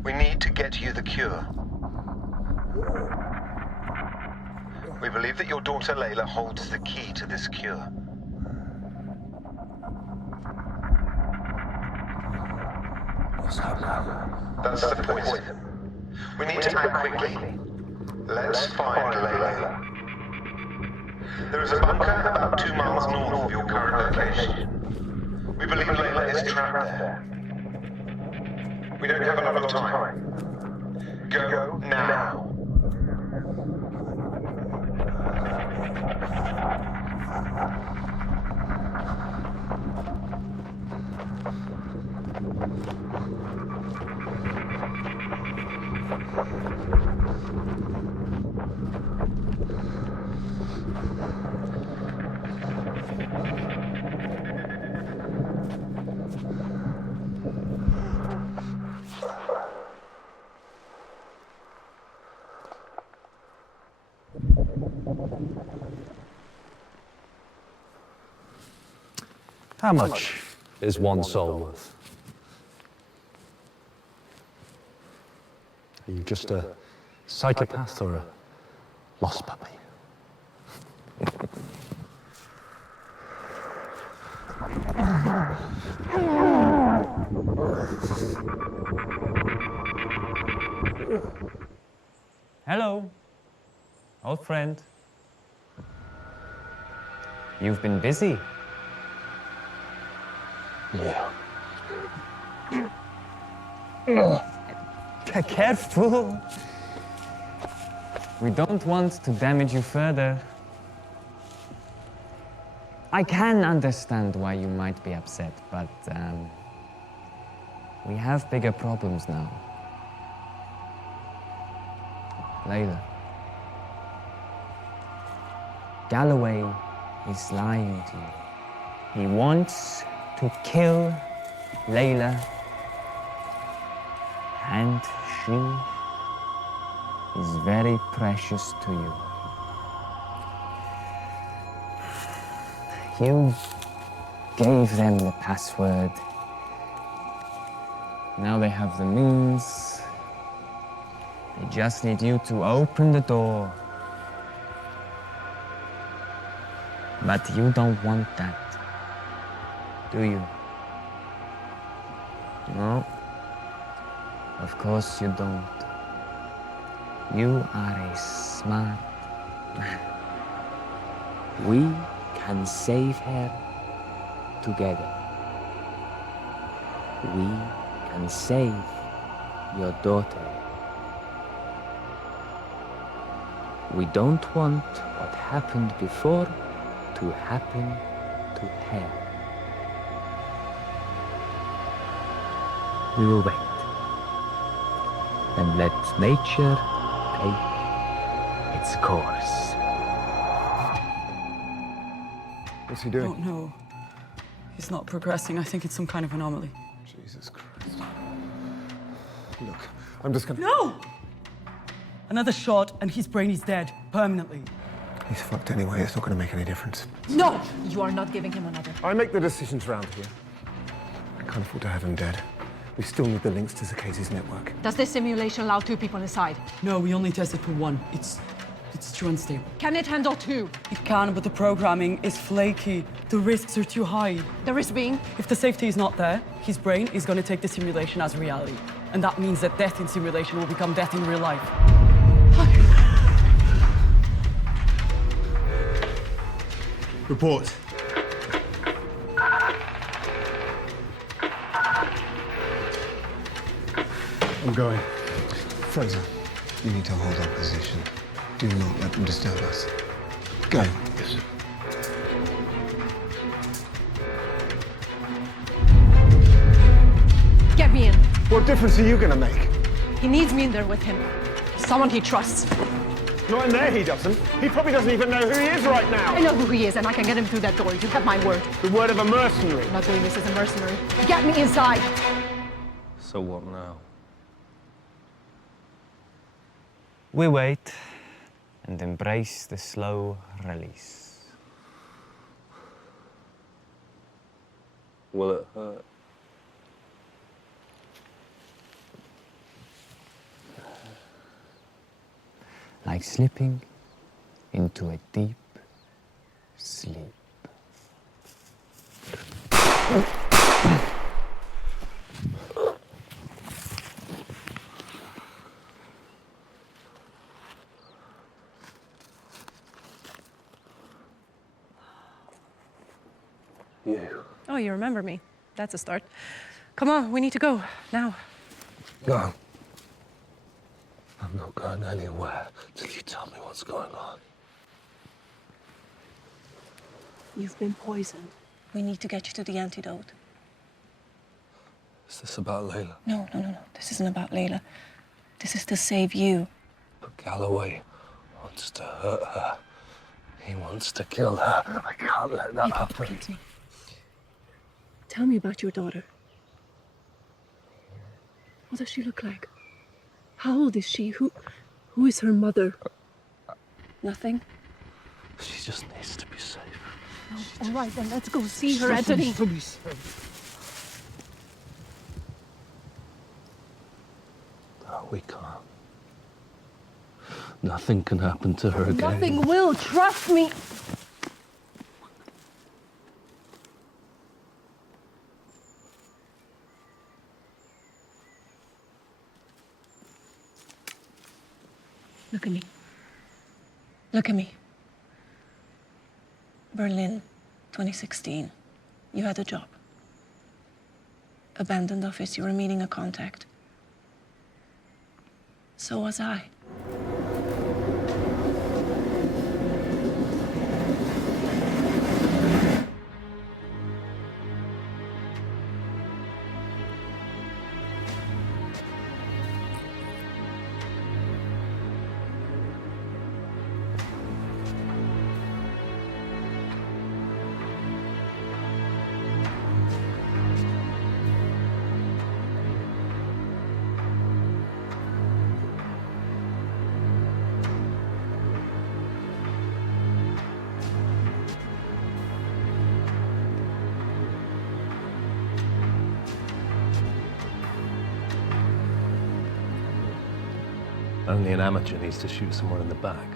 We need to get you the cure. We believe that your daughter Layla holds the key to this cure. What's up now? That's the poison. We need to act quickly. Let's find Layla. There is a bunker about 2 miles north of your current location. We believe Layla is trapped there. We don't have a lot of time. Go now. How much is one soul worth? Are you just a psychopath or a lost puppy? Hello, old friend. You've been busy. Yeah. Careful. We don't want to damage you further. I can understand why you might be upset, but we have bigger problems now. Layla. Galloway is lying to you. He wants to kill Layla, and she is very precious to you. You gave them the password. Now they have the means. They just need you to open the door. But you don't want that, do you? No, of course you don't. You are a smart man. We can save her together. We can save your daughter. We don't want what happened before to happen to her. We will wait and let nature take its course. What's he doing? I don't know. He's not progressing. I think it's some kind of anomaly. Jesus Christ. Look, I'm just gonna... No! Another shot and his brain is dead, permanently. He's fucked anyway, it's not gonna make any difference. No! You are not giving him another. I make the decisions round here. I can't afford to have him dead. We still need the links to Zakai's network. Does this simulation allow 2 people inside? No, we only tested for 1. It's too unstable. Can it handle 2? It can, but the programming is flaky. The risks are too high. The risk being? If the safety is not there, his brain is going to take the simulation as reality. And that means that death in simulation will become death in real life. Report. I'm going. Fraser, you need to hold our position. Do not let them disturb us. Go. Yes, sir. Get me in. What difference are you gonna make? He needs me in there with him. Someone he trusts. Not in there, he doesn't. He probably doesn't even know who he is right now. I know who he is, and I can get him through that door. You have my word. The word of a mercenary. I'm not doing this as a mercenary. Get me inside. So what now? We wait and embrace the slow release. Will it hurt? Like slipping into a deep sleep. You. Oh, you remember me. That's a start. Come on, we need to go, now. No. I'm not going anywhere till you tell me what's going on. You've been poisoned. We need to get you to the antidote. Is this about Layla? No. This isn't about Layla. This is to save you. But Galloway wants to hurt her. He wants to kill her. I can't let that happen. Tell me about your daughter. What does she look like? How old is she? Who is her mother? Nothing? She just needs to be safe. No. All right, then let's go see her, Anthony. No, we can't. Nothing can happen to her again. Nothing will. Trust me. Look at me. Look at me. Berlin, 2016. You had a job. Abandoned office, you were meeting a contact. So was I. Only an amateur needs to shoot someone in the back.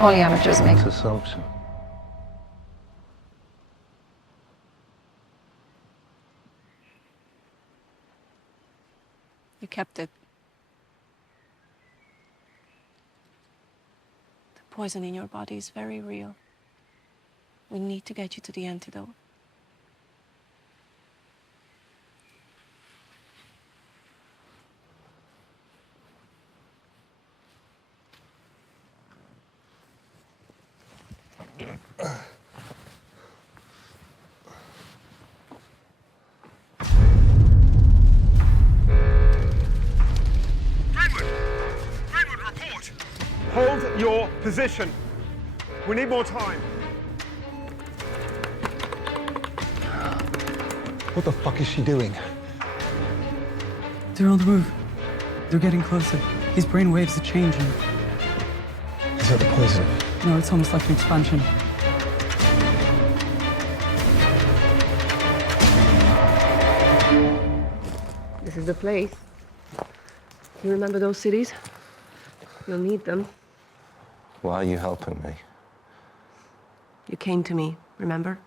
Only amateurs make It's assumption. You kept it. The poison in your body is very real. We need to get you to the antidote. Hold your position. We need more time. What the fuck is she doing? They're on the move. They're getting closer. His brain waves are changing. Is that the poison? No, it's almost like an expansion. This is the place. You remember those cities? You'll need them. Why are you helping me? You came to me, remember?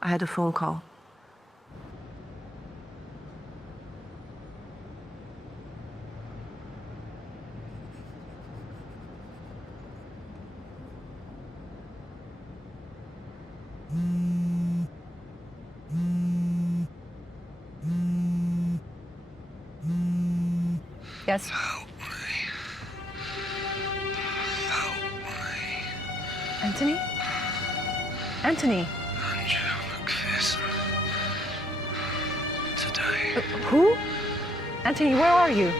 I had a phone call. Yes? Anthony? Anthony? Today. Who? Anthony, where are you?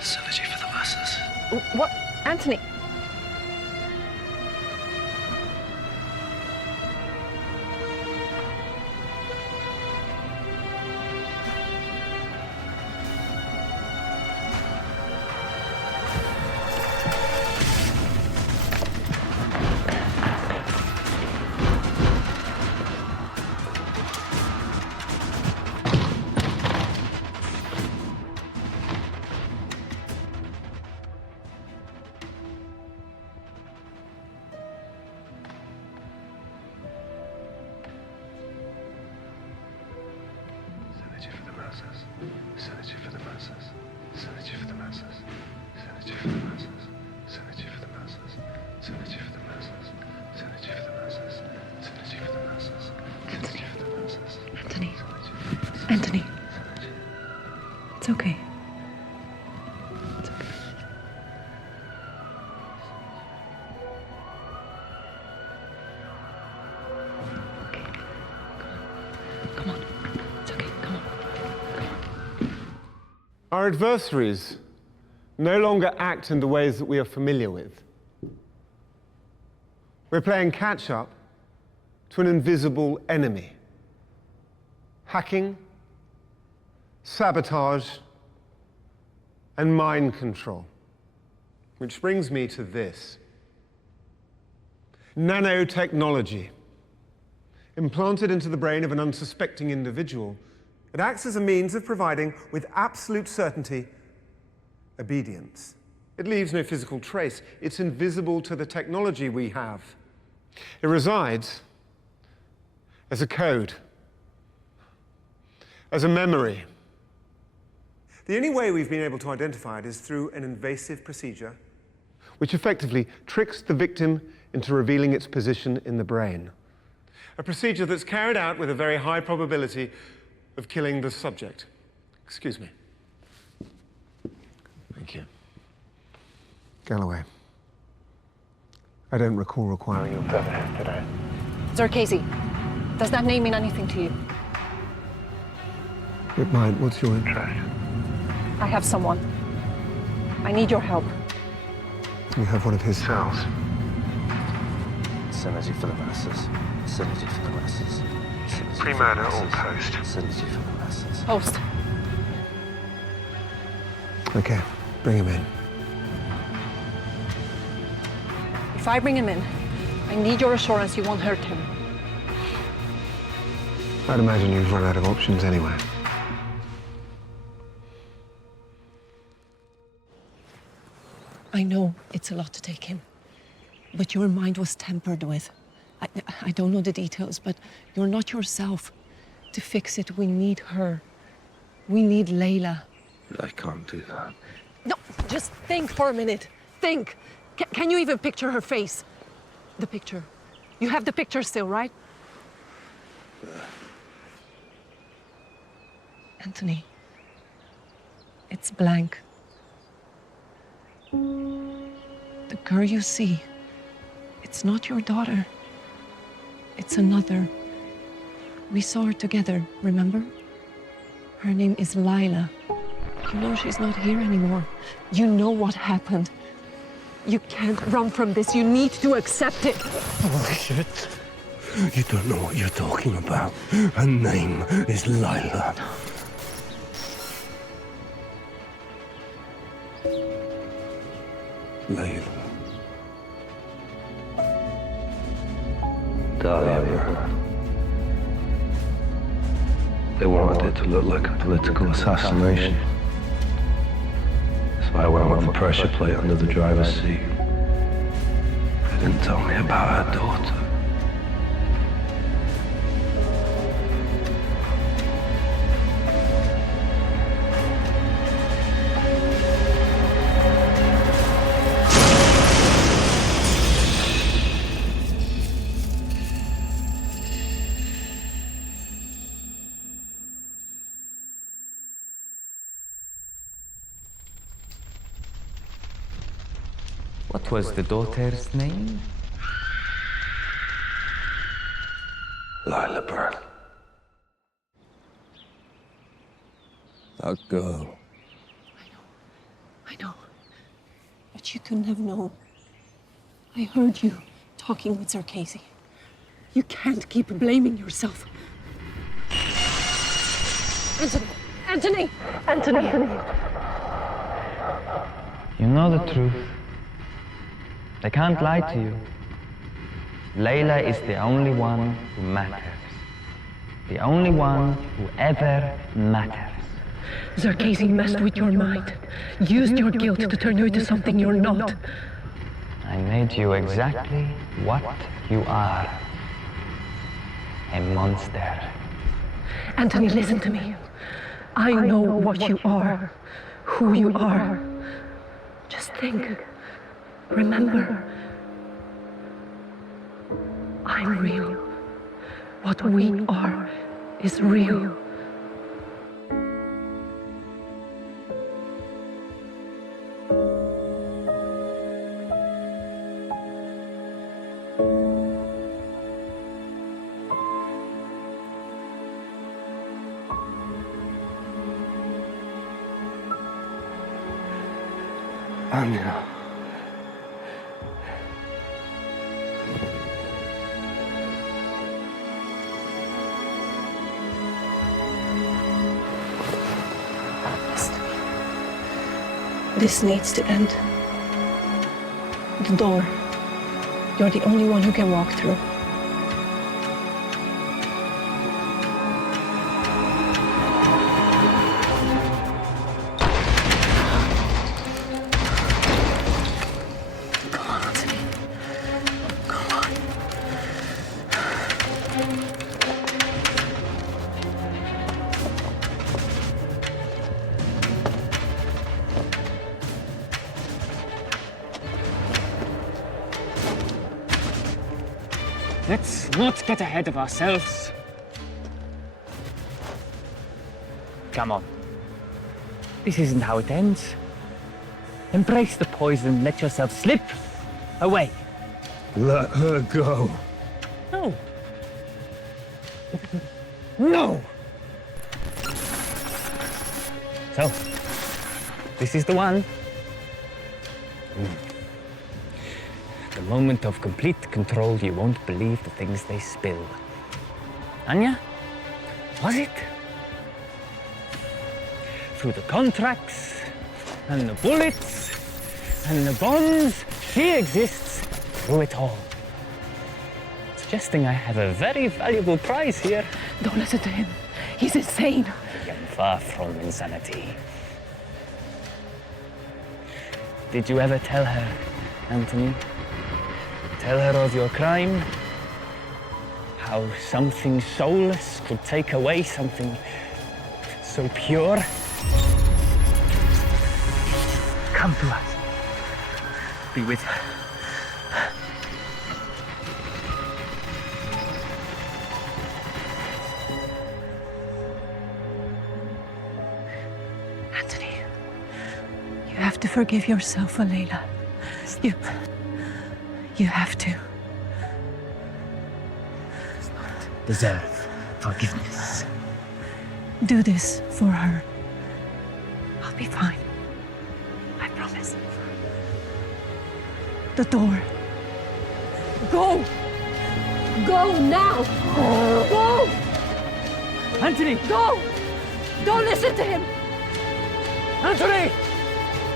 Synergy for the masses. What? Anthony? Anthony. It's okay. It's okay. Okay. Come on. It's okay. Come on. Our adversaries no longer act in the ways that we are familiar with. We're playing catch-up to an invisible enemy. Hacking, sabotage, and mind control. Which brings me to this. Nanotechnology. Implanted into the brain of an unsuspecting individual, it acts as a means of providing, with absolute certainty, obedience. It leaves no physical trace. It's invisible to the technology we have. It resides as a code, as a memory. The only way we've been able to identify it is through an invasive procedure which effectively tricks the victim into revealing its position in the brain. A procedure that's carried out with a very high probability of killing the subject. Excuse me. Thank you. Galloway. I don't recall requiring your permit, did I? Sir Casey, does that name mean anything to you? It might. What's your interest? I have someone. I need your help. You have one of his cells. Synergy for the masses. Synergy for the masses. Pre-murder or post? Synergy for the masses. Post. Okay, bring him in. If I bring him in, I need your assurance you won't hurt him. I'd imagine you've run out of options anyway. I know it's a lot to take in, but your mind was tampered with. I don't know the details, but you're not yourself. To fix it, we need her. We need Layla. I can't do that. No, just think for a minute. Think. Can you even picture her face? The picture. You have the picture still, right? Anthony, it's blank. The girl you see, it's not your daughter. It's another. We saw her together, remember? Her name is Lila. You know she's not here anymore. You know what happened. You can't run from this. You need to accept it. Holy shit. You don't know what you're talking about. Her name is Lila. Layla. Dahlia. They wanted it to look like a political assassination. So I went with the pressure plate under the driver's seat. They didn't tell me about her daughter. What was the daughter's name? Lila Byrne. That girl. I know. But you couldn't have known. I heard you talking with Sir Casey. You can't keep blaming yourself. Anthony! Anthony! Anthony! You know the truth. They can't lie to you. Layla is the only one who matters. The only one who ever matters. Sir Casey messed with your mind. Used your guilt to turn you into something you're not. I made you exactly what you are. A monster. Anthony, listen to me. I know what you are, who you are. Just think. Remember. I'm real. What we are is real. Anya. This needs to end. The door. You're the only one who can walk through. Come on, Anthony. Come on. Let's not get ahead of ourselves. Come on. This isn't how it ends. Embrace the poison, let yourself slip away. Let her go. No. No! So, this is the one. The moment of complete control, you won't believe the things they spill. Anya? Was it? Through the contracts, and the bullets, and the bonds, she exists through it all. Suggesting I have a very valuable prize here. Don't listen to him. He's insane. I am far from insanity. Did you ever tell her, Anthony? Tell her of your crime? How something soulless could take away something so pure? Come to us. Be with her. Anthony, you have to forgive yourself for Layla. You have to. Deserve forgiveness. Do this for her. I'll be fine. I promise. The door. Go! Go now! Go! Anthony! Go! Don't listen to him! Anthony!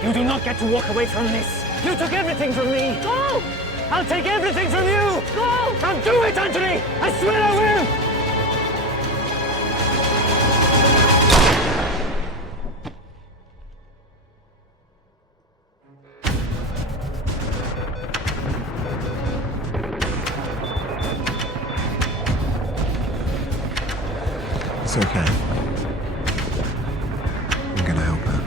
You do not get to walk away from this. You took everything from me. Go! I'll take everything from you! Go! I'll do it, Anthony! I swear I will! It's okay. I'm gonna help her.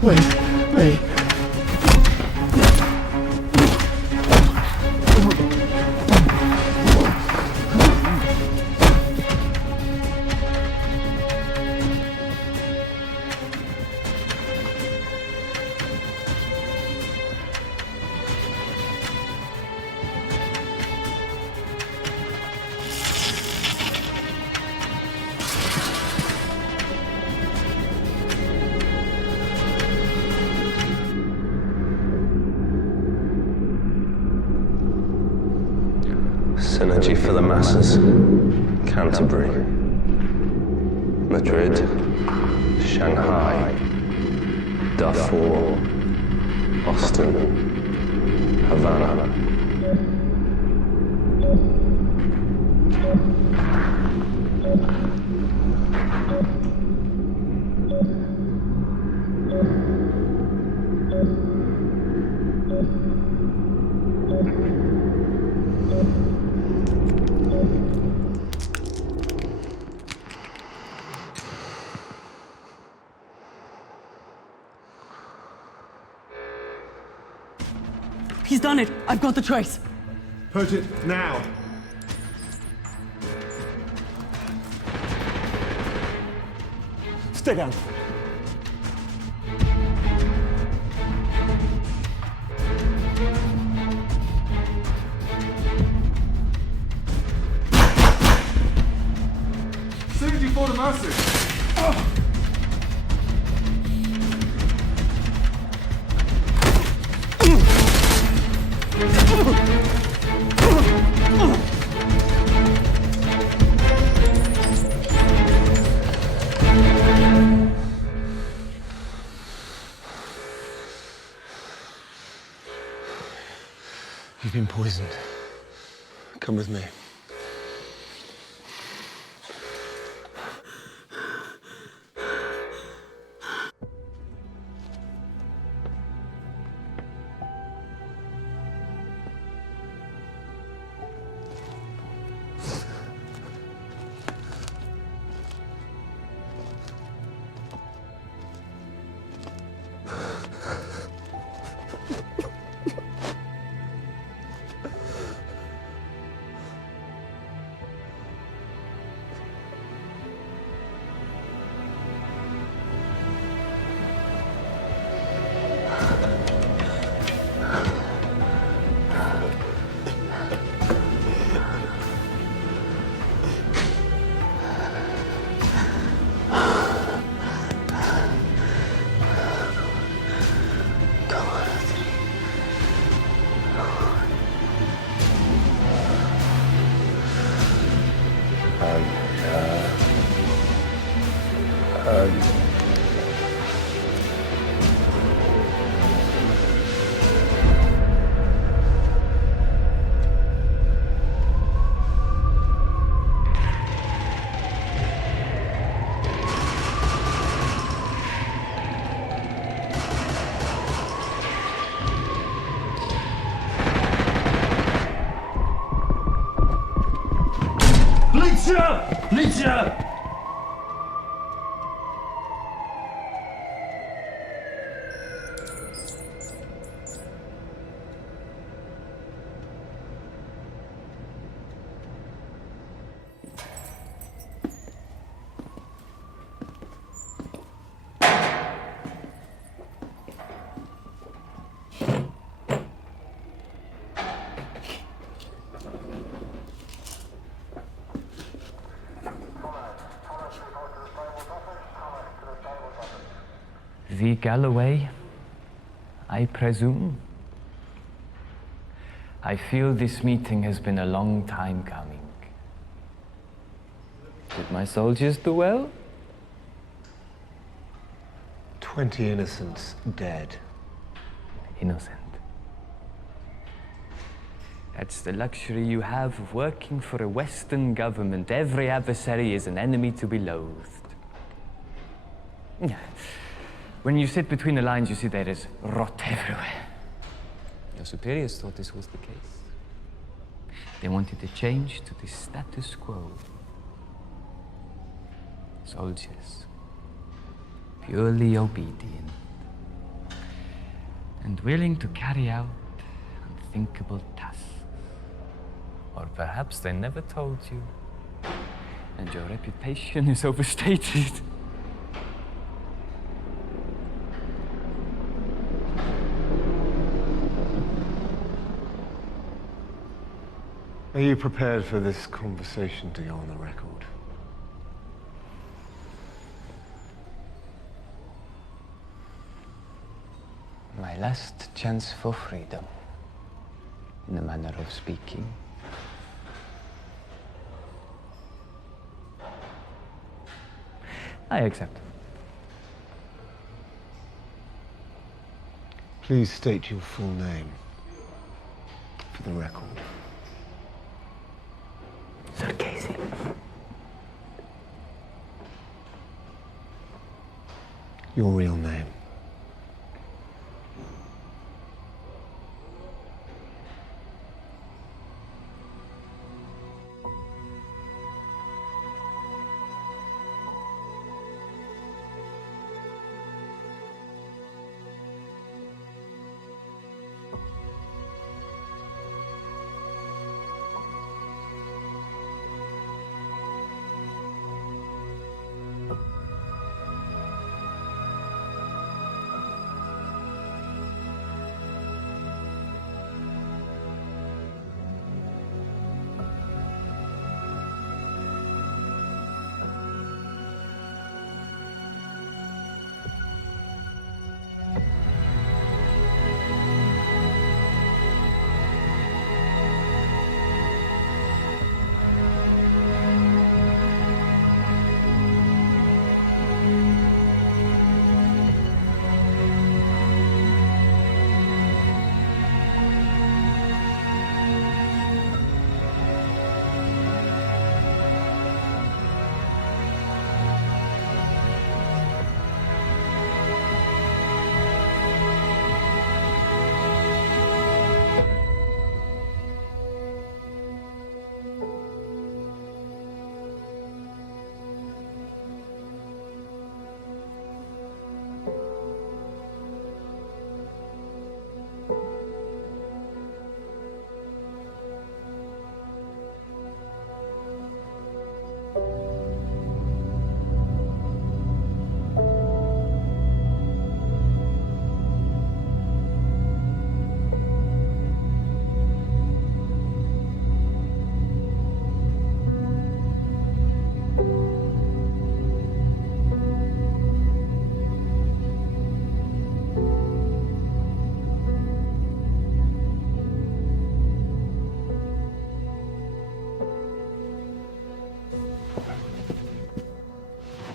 Wait. Synergy for the masses. Canterbury. Madrid. Shanghai. Darfur. Boston. Havana. He's done it. I've got the trace. Put it now. Stay down. Synergy for the masses. You've been poisoned. Come with me. Rita! The Galloway, I presume? I feel this meeting has been a long time coming. Did my soldiers do well? 20 innocents dead. Innocent. That's the luxury you have of working for a Western government. Every adversary is an enemy to be loathed. When you sit between the lines, you see there is rot everywhere. Your superiors thought this was the case. They wanted to change to the status quo. Soldiers, purely obedient. and willing to carry out unthinkable tasks. Or perhaps they never told you, and your reputation is overstated. Are you prepared for this conversation to go on the record? My last chance for freedom, in a manner of speaking. I accept. Please state your full name for the record. Sir Casey. Your real name.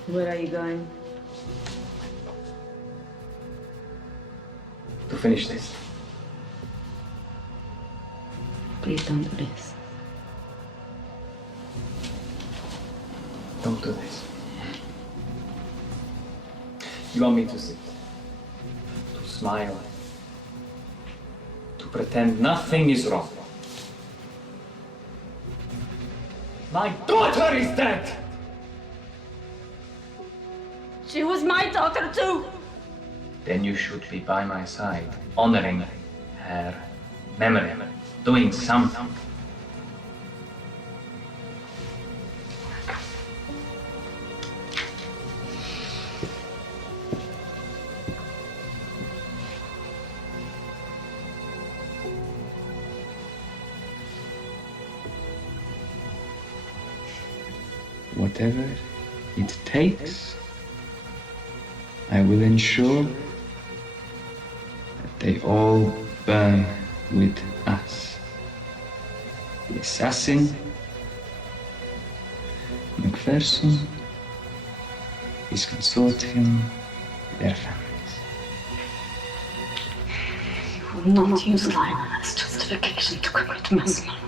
Where are you going? To finish this. Please don't do this. Don't do this. You want me to sit, to smile, to pretend nothing is wrong. My daughter is dead! She was my daughter too! Then you should be by my side, honoring her memory, doing something. Whatever it takes, I will ensure that they all burn with us. The assassin, Macpherson, his consortium, their families. You will not use Lionel as justification to commit mass murder.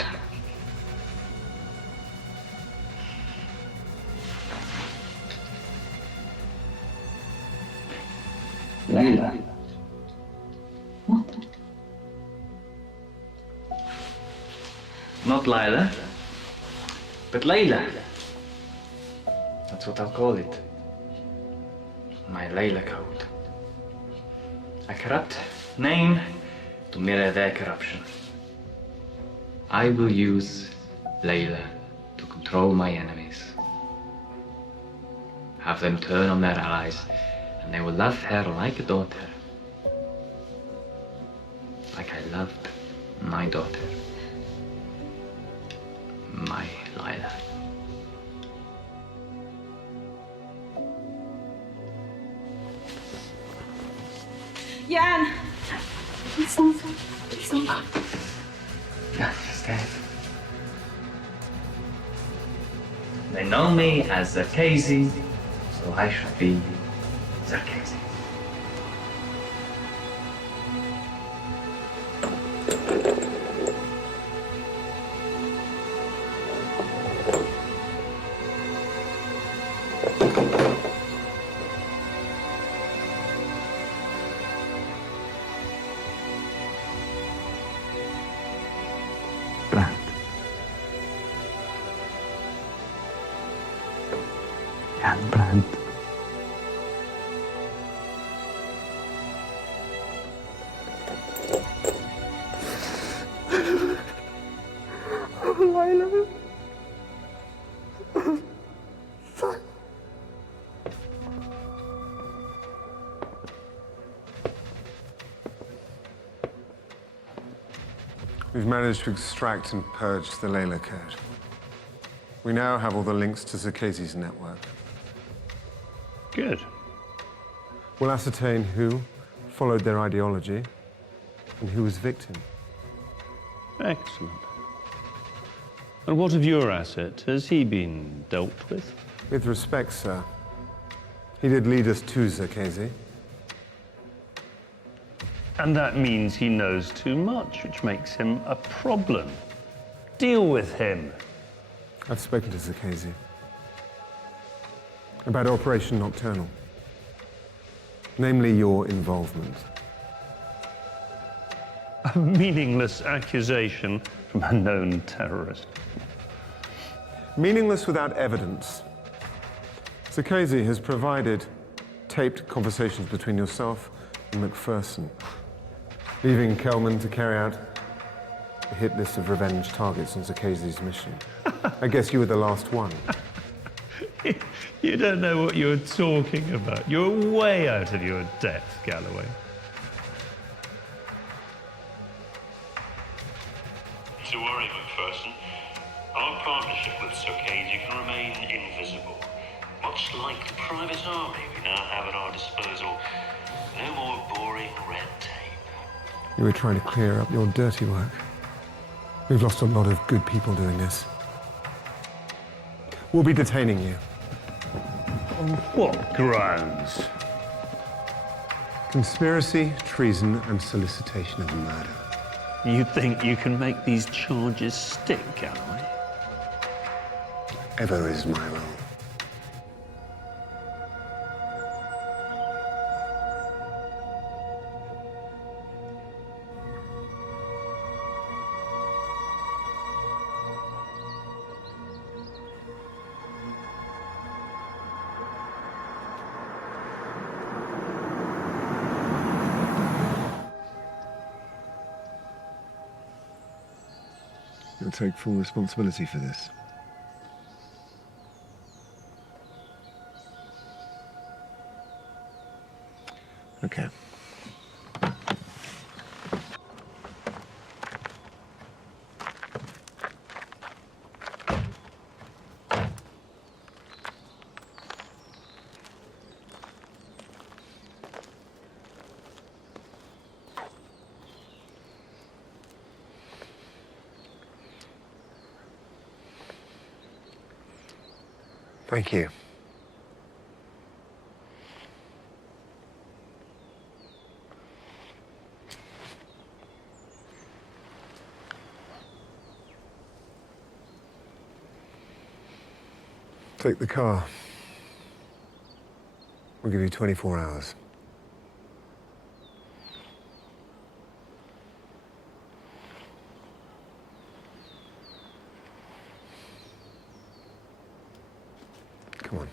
Layla. What? Not Lila, but Layla. That's what I'll call it. My Layla code. A corrupt name to mirror their corruption. I will use Layla to control my enemies. Have them turn on their allies, and they will love her like a daughter. Like I loved my daughter. My Layla. Jan! Please don't go. Yeah, she's dead. They know me as Zerkasi, so I should be Zerkasi. We've managed to extract and purge the Layla code. We now have all the links to Zerkasi's network. Good. We'll ascertain who followed their ideology and who was victim. Excellent. And what of your asset? Has he been dealt with? With respect, sir, he did lead us to Zerkasi. And that means he knows too much, which makes him a problem. Deal with him. I've spoken to Zerkasi about Operation Nocturnal, namely your involvement. A meaningless accusation from a known terrorist. Meaningless without evidence. Zerkasi has provided taped conversations between yourself and McPherson, leaving Kelman to carry out a hit list of revenge targets on Zerkasi's mission. I guess you were the last one. You don't know what you're talking about. You're way out of your depth, Galloway. To worry, McPherson. Our partnership with Zerkasi can remain invisible. Much like the private army we now have at our disposal. No more boring red tape. You were trying to clear up your dirty work. We've lost a lot of good people doing this. We'll be detaining you. On what grounds? Conspiracy, treason, and solicitation of murder. You think you can make these charges stick, Galloway? Ever is my role. You'll take full responsibility for this. Okay. Thank you. Take the car. We'll give you 24 hours. Come on.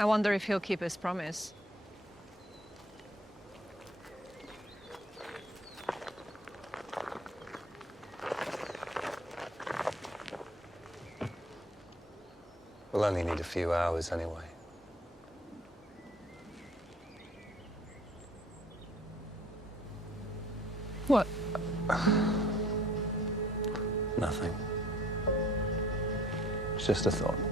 I wonder if he'll keep his promise. We'll only need a few hours anyway. What? Nothing. It's just a thought.